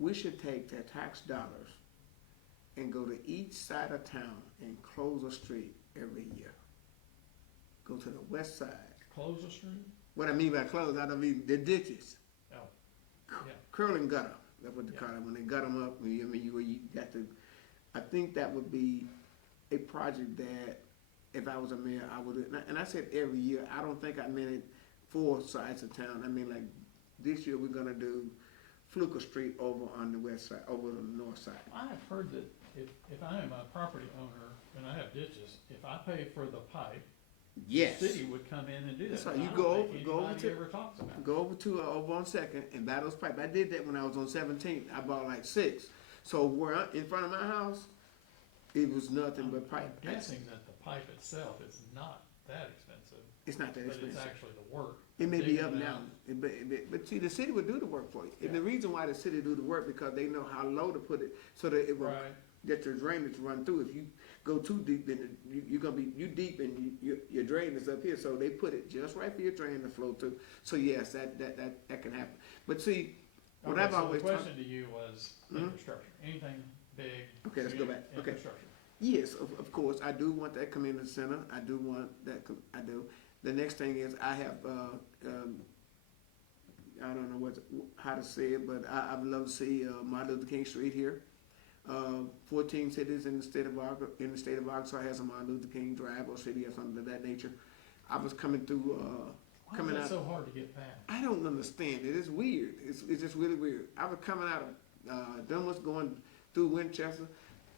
we should take their tax dollars and go to each side of town and close a street every year. Go to the west side. Close the street? What I mean by close, I don't mean the ditches. Oh, yeah. Curl and gutter, that's what they Yeah. call it, when they gut them up, you got to, I think that would be a project that, if I was a mayor, I would, and I said every year, I don't think I meant it 4 sides of town, I mean like, this year we're gonna do Fluker Street over on the west side, over on the north side. I have heard that if I am a property owner and I have ditches, if I pay for the pipe, Yes. the city would come in and do that. That's right. And You I go don't over- think go over anybody to- ever talks about it. Go over on Second and buy those pipes. I did that when I was on 17th. I bought like 6. So in front of my house, it was nothing but pipe. I'm guessing that the pipe itself is not that expensive, It's not that but it's expensive. actually the work. It may be digging up it now, out. but see, the city would do the work for you. And the Yeah. reason why the city do the work, because they know how low to put it, so that it will, Right. that your drainage run through. If you go too deep, then you're gonna be, you deep and your drain is up here, so they put it just right for your drain to flow through. So yes, that can happen. But see, what Okay, I've always so the talked. question to you was Mhm. infrastructure, anything big. Okay, let's go back. Okay. Infrastructure. Yes, of course, I do want that community center, I do want that, I do. The next thing is, I have, I don't know how to say it, but I would love to see, Martin Luther King Street here. 14 cities in the state of Arkansas has a Martin Luther King Drive or city or something of that nature. I was coming through, Why coming is out. that so hard to get past? I don't understand it. It's weird. It's just really weird. I was coming out of Dunmas, going through Winchester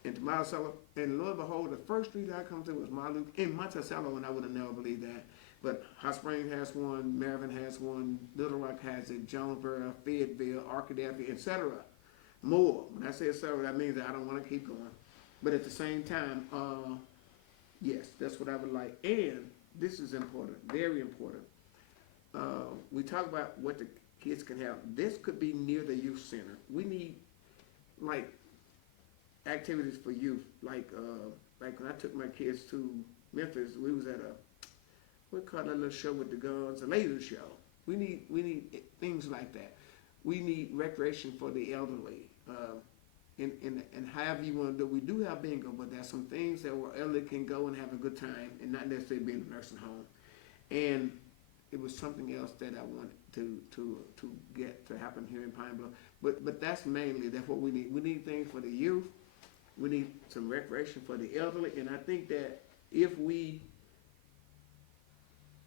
into Monticello, and lo and behold, the first street I come to was Martin Luther in Monticello, and I would have never believed that. But Hot Springs has one, Merivale has one, Little Rock has it, Jonesboro, Fayetteville, Arkadelphia, etc. More. When I say etc., that means that I don't want to keep going. But at the same time, yes, that's what I would like. And this is important, very important. We talk about what the kids can have. This could be near the youth center. We need like activities for youth. Like when I took my kids to Memphis, we was at what call that little show with the guns, a laser show. We need things like that. We need recreation for the elderly. And however you want to do, we do have bingo, but there's some things that where elderly can go and have a good time and not necessarily be in a nursing home. And it was something else that I wanted to get to happen here in Pine Bluff. But that's what we need. We need things for the youth. We need some recreation for the elderly. And I think that if we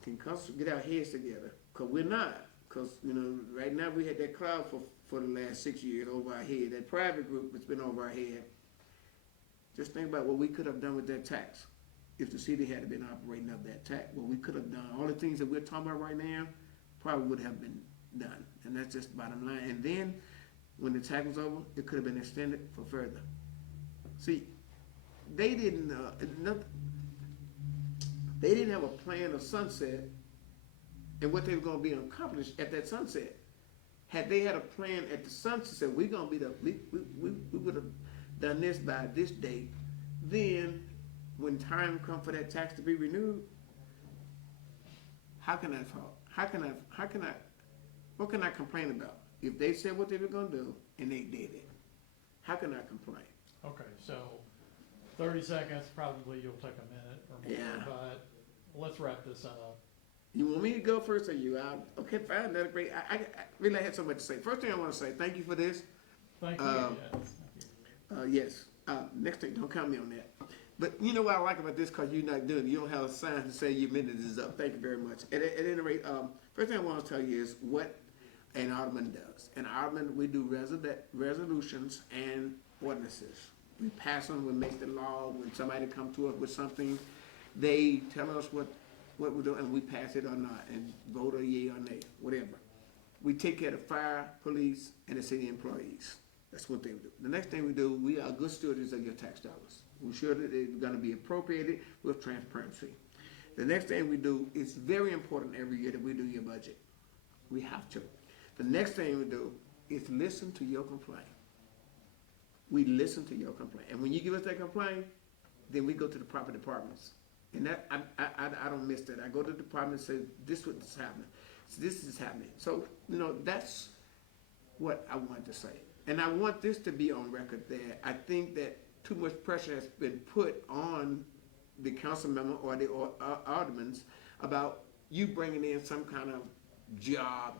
can get our heads together, because we're not. Because, right now we had that cloud for the last 6 years over our head. That private group that's been over our head. Just think about what we could have done with that tax. If the city had been operating up that tax, what we could have done, all the things that we're talking about right now, probably would have been done. And that's just bottom line. And then, when the tax was over, it could have been extended for further. See, they didn't have a plan of sunset and what they were going to be accomplished at that sunset. Had they had a plan at the sunset, we would have done this by this date. Then, when time comes for that tax to be renewed, how can I talk? What can I complain about? If they said what they were going to do and they did it, how can I complain? Okay, so 30 seconds, probably you'll take a minute or more, Yeah. but let's wrap this up. You want me to go first or you? Okay, fine, that's great. I really had so much to say. First thing I want to say, thank you for this. Thank you. Um, Yes. Thank you. Yes. Next thing, don't count me on that. But you know what I like about this, because you're not doing it. You don't have a sign to say your minute is up. Thank you very much. At any rate, first thing I want to tell you is what an alderman does. An alderman, we do resolutions and ordinances. We pass them, we make the law. When somebody comes to us with something, they tell us what we're doing, and we pass it or not, and vote a yea or nay, whatever. We take care of the fire, police, and the city employees. That's one thing we do. The next thing we do, we are good stewards of your tax dollars. We're sure that they're gonna be appropriated with transparency. The next thing we do is very important every year that we do your budget. We have to. The next thing we do is listen to your complaint. We listen to your complaint. And when you give us that complaint, then we go to the proper departments. And that, I don't miss that. I go to the department and say, this is happening. So this is happening. So, that's what I wanted to say. And I want this to be on record that I think that too much pressure has been put on the council member or the aldermen about you bringing in some kind of job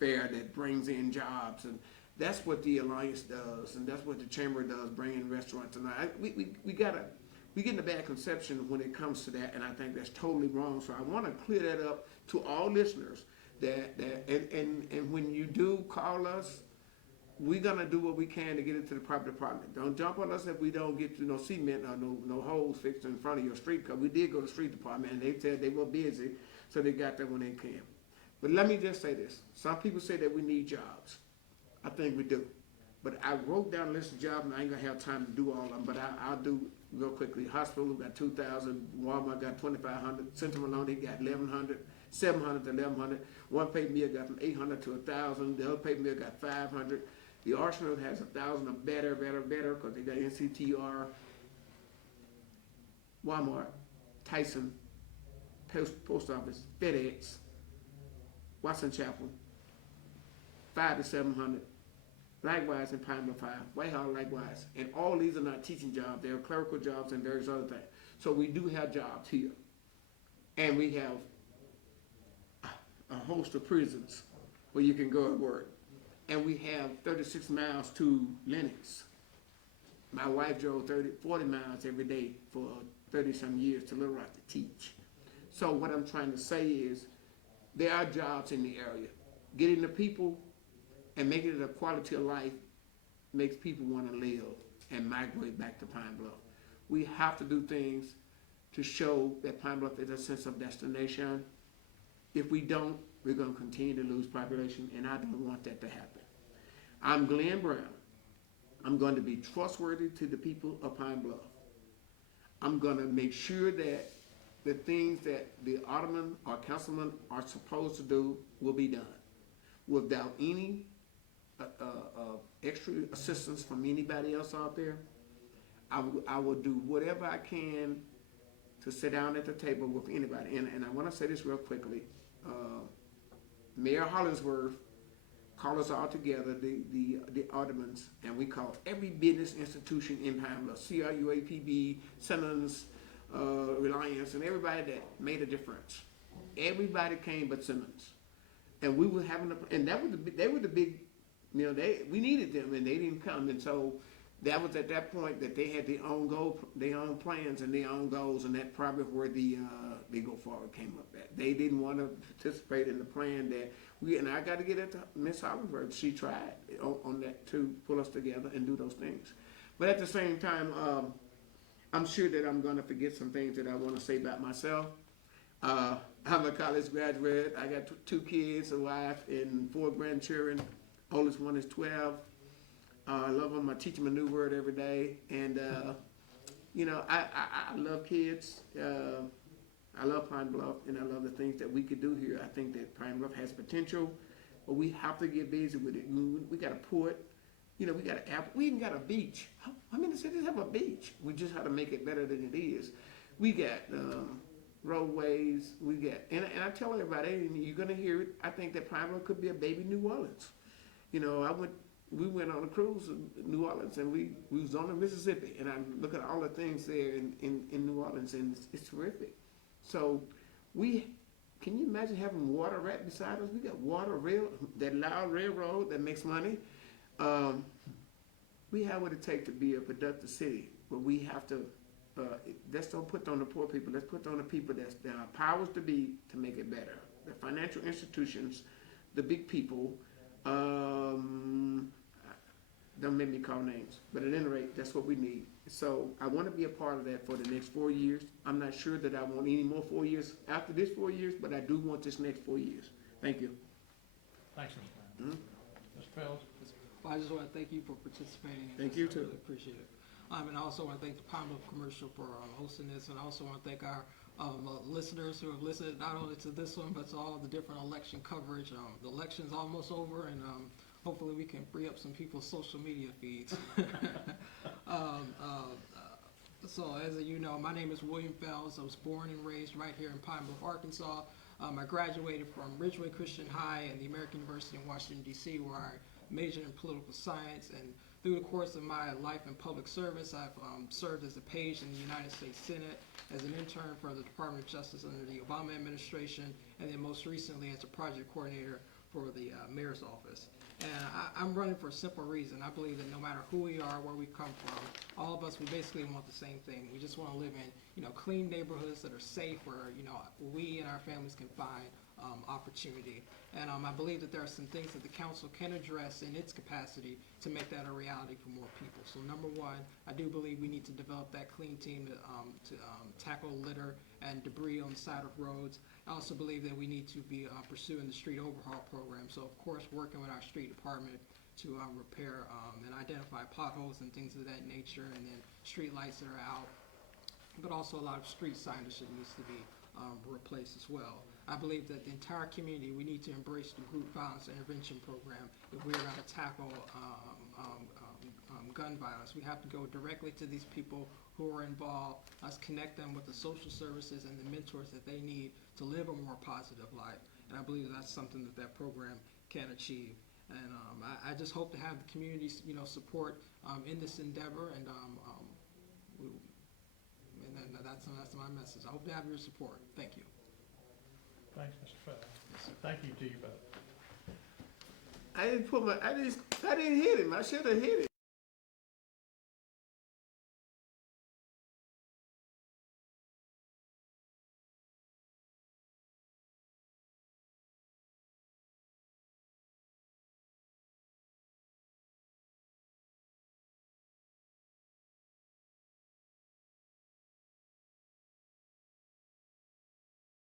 fair that brings in jobs. And that's what the Alliance does, and that's what the Chamber does, bring in restaurants. And we get a bad conception when it comes to that, and I think that's totally wrong. So I want to clear that up to all listeners and when you do call us, we're gonna do what we can to get it to the proper department. Don't jump on us if we don't get no cement or no holes fixed in front of your street, because we did go to the street department and they said they were busy, so they got that when they came. But let me just say this. Some people say that we need jobs. I think we do. But I wrote down a list of jobs, and I ain't gonna have time to do all of them, but I'll do real quickly. Hospital, we got 2,000, Walmart got 2,500, Central Maloney got 1,100, 700 to 1,100. One paper mill got from 800 to 1,000. The other paper mill got 500. The Arsenal has 1,000 or better, because they got NCTR, Walmart, Tyson, Post Office, FedEx, Watson Chapel, 5 to 700. Likewise in Pine Bluff High, Whitehall likewise. And all these are not teaching jobs, they're clerical jobs and various other things. So we do have jobs here. And we have a host of prisons where you can go and work. And we have 36 miles to Lenox. My wife drove 40 miles every day for 30-some years to Little Rock to teach. So what I'm trying to say is there are jobs in the area. Getting the people and making it a quality of life makes people want to live and migrate back to Pine Bluff. We have to do things to show that Pine Bluff is a sense of destination. If we don't, we're going to continue to lose population, and I don't want that to happen. I'm Glen Brown. I'm going to be trustworthy to the people of Pine Bluff. I'm going to make sure that the things that the alderman or councilman are supposed to do will be done without any extra assistance from anybody else out there. I will do whatever I can to sit down at the table with anybody. And I want to say this real quickly. Mayor Hollingsworth called us all together, the aldermen, and we called every business institution in Pine Bluff, CRU, APB, Simmons, Reliance, and everybody that made a difference. Everybody came but Simmons. And we were having and they were the big, we needed them, and they didn't come. And so that was at that point that they had their own plans and their own goals, and that probably where the Go Forward came up at. They didn't want to participate in the plan that and I got to get it to Miss Hollingsworth. She tried on that to pull us together and do those things. But at the same time, I'm sure that I'm going to forget some things that I want to say about myself. I'm a college graduate. I got 2 kids, a wife, and 4 grandchildren. Oldest one is 12. I love them. I teach them a new word every day. And, I love kids. I love Pine Bluff, and I love the things that we could do here. I think that Pine Bluff has potential, but we have to get busy with it. We got a port. We got an airport. We even got a beach. How many cities have a beach? We just have to make it better than it is. We got roadways. We got, and I tell everybody, and you're gonna hear it. I think that Pine Bluff could be a baby New Orleans. We went on a cruise in New Orleans, and we was on the Mississippi, and I look at all the things there in New Orleans, and it's terrific. So we can you imagine having water right beside us? We got water, that loud railroad that makes money. We have what it takes to be a productive city, but we have to, let's don't put on the poor people, let's put on the people that are powers to be to make it better. The financial institutions, the big people, don't make me call names, but at any rate, that's what we need. So I want to be a part of that for the next 4 years. I'm not sure that I want any more 4 years after this 4 years, but I do want this next 4 years. Thank you. Thanks, Mr. Mayor. Mr. Fells? Well, I just want to thank you for participating in Thank this. you, I too. really appreciate it. And I also want to thank the Pine Bluff Commercial for hosting this, and I also want to thank our listeners who have listened not only to this one, but to all the different election coverage. The election's almost over, and hopefully we can free up some people's social media feeds. So as you know, my name is William Fells. I was born and raised right here in Pine Bluff, Arkansas. I graduated from Ridgeway Christian High and the American University in Washington, D.C., where I majored in political science. And through the course of my life in public service, I've served as a page in the United States Senate, as an intern for the Department of Justice under the Obama administration, and then most recently as a project coordinator for the mayor's office. And I'm running for a simple reason. I believe that no matter who we are, where we come from, all of us, we basically want the same thing. We just want to live in, clean neighborhoods that are safe, where, we and our families can find opportunity. And I believe that there are some things that the council can address in its capacity to make that a reality for more people. So number one, I do believe we need to develop that clean team to tackle litter and debris on the side of roads. I also believe that we need to be pursuing the street overhaul program. So of course, working with our street department to repair and identify potholes and things of that nature, and then street lights that are out, but also a lot of street signage that needs to be replaced as well. I believe that the entire community, we need to embrace the group violence intervention program if we're going to tackle gun violence. We have to go directly to these people who are involved, us connect them with the social services and the mentors that they need to live a more positive life. And I believe that's something that program can achieve. And I just hope to have the community's support in this endeavor, and that's my message. I hope to have your support. Thank you. Thanks, Mr. Fells. Thank you to you both. I didn't hit him. I should have hit him.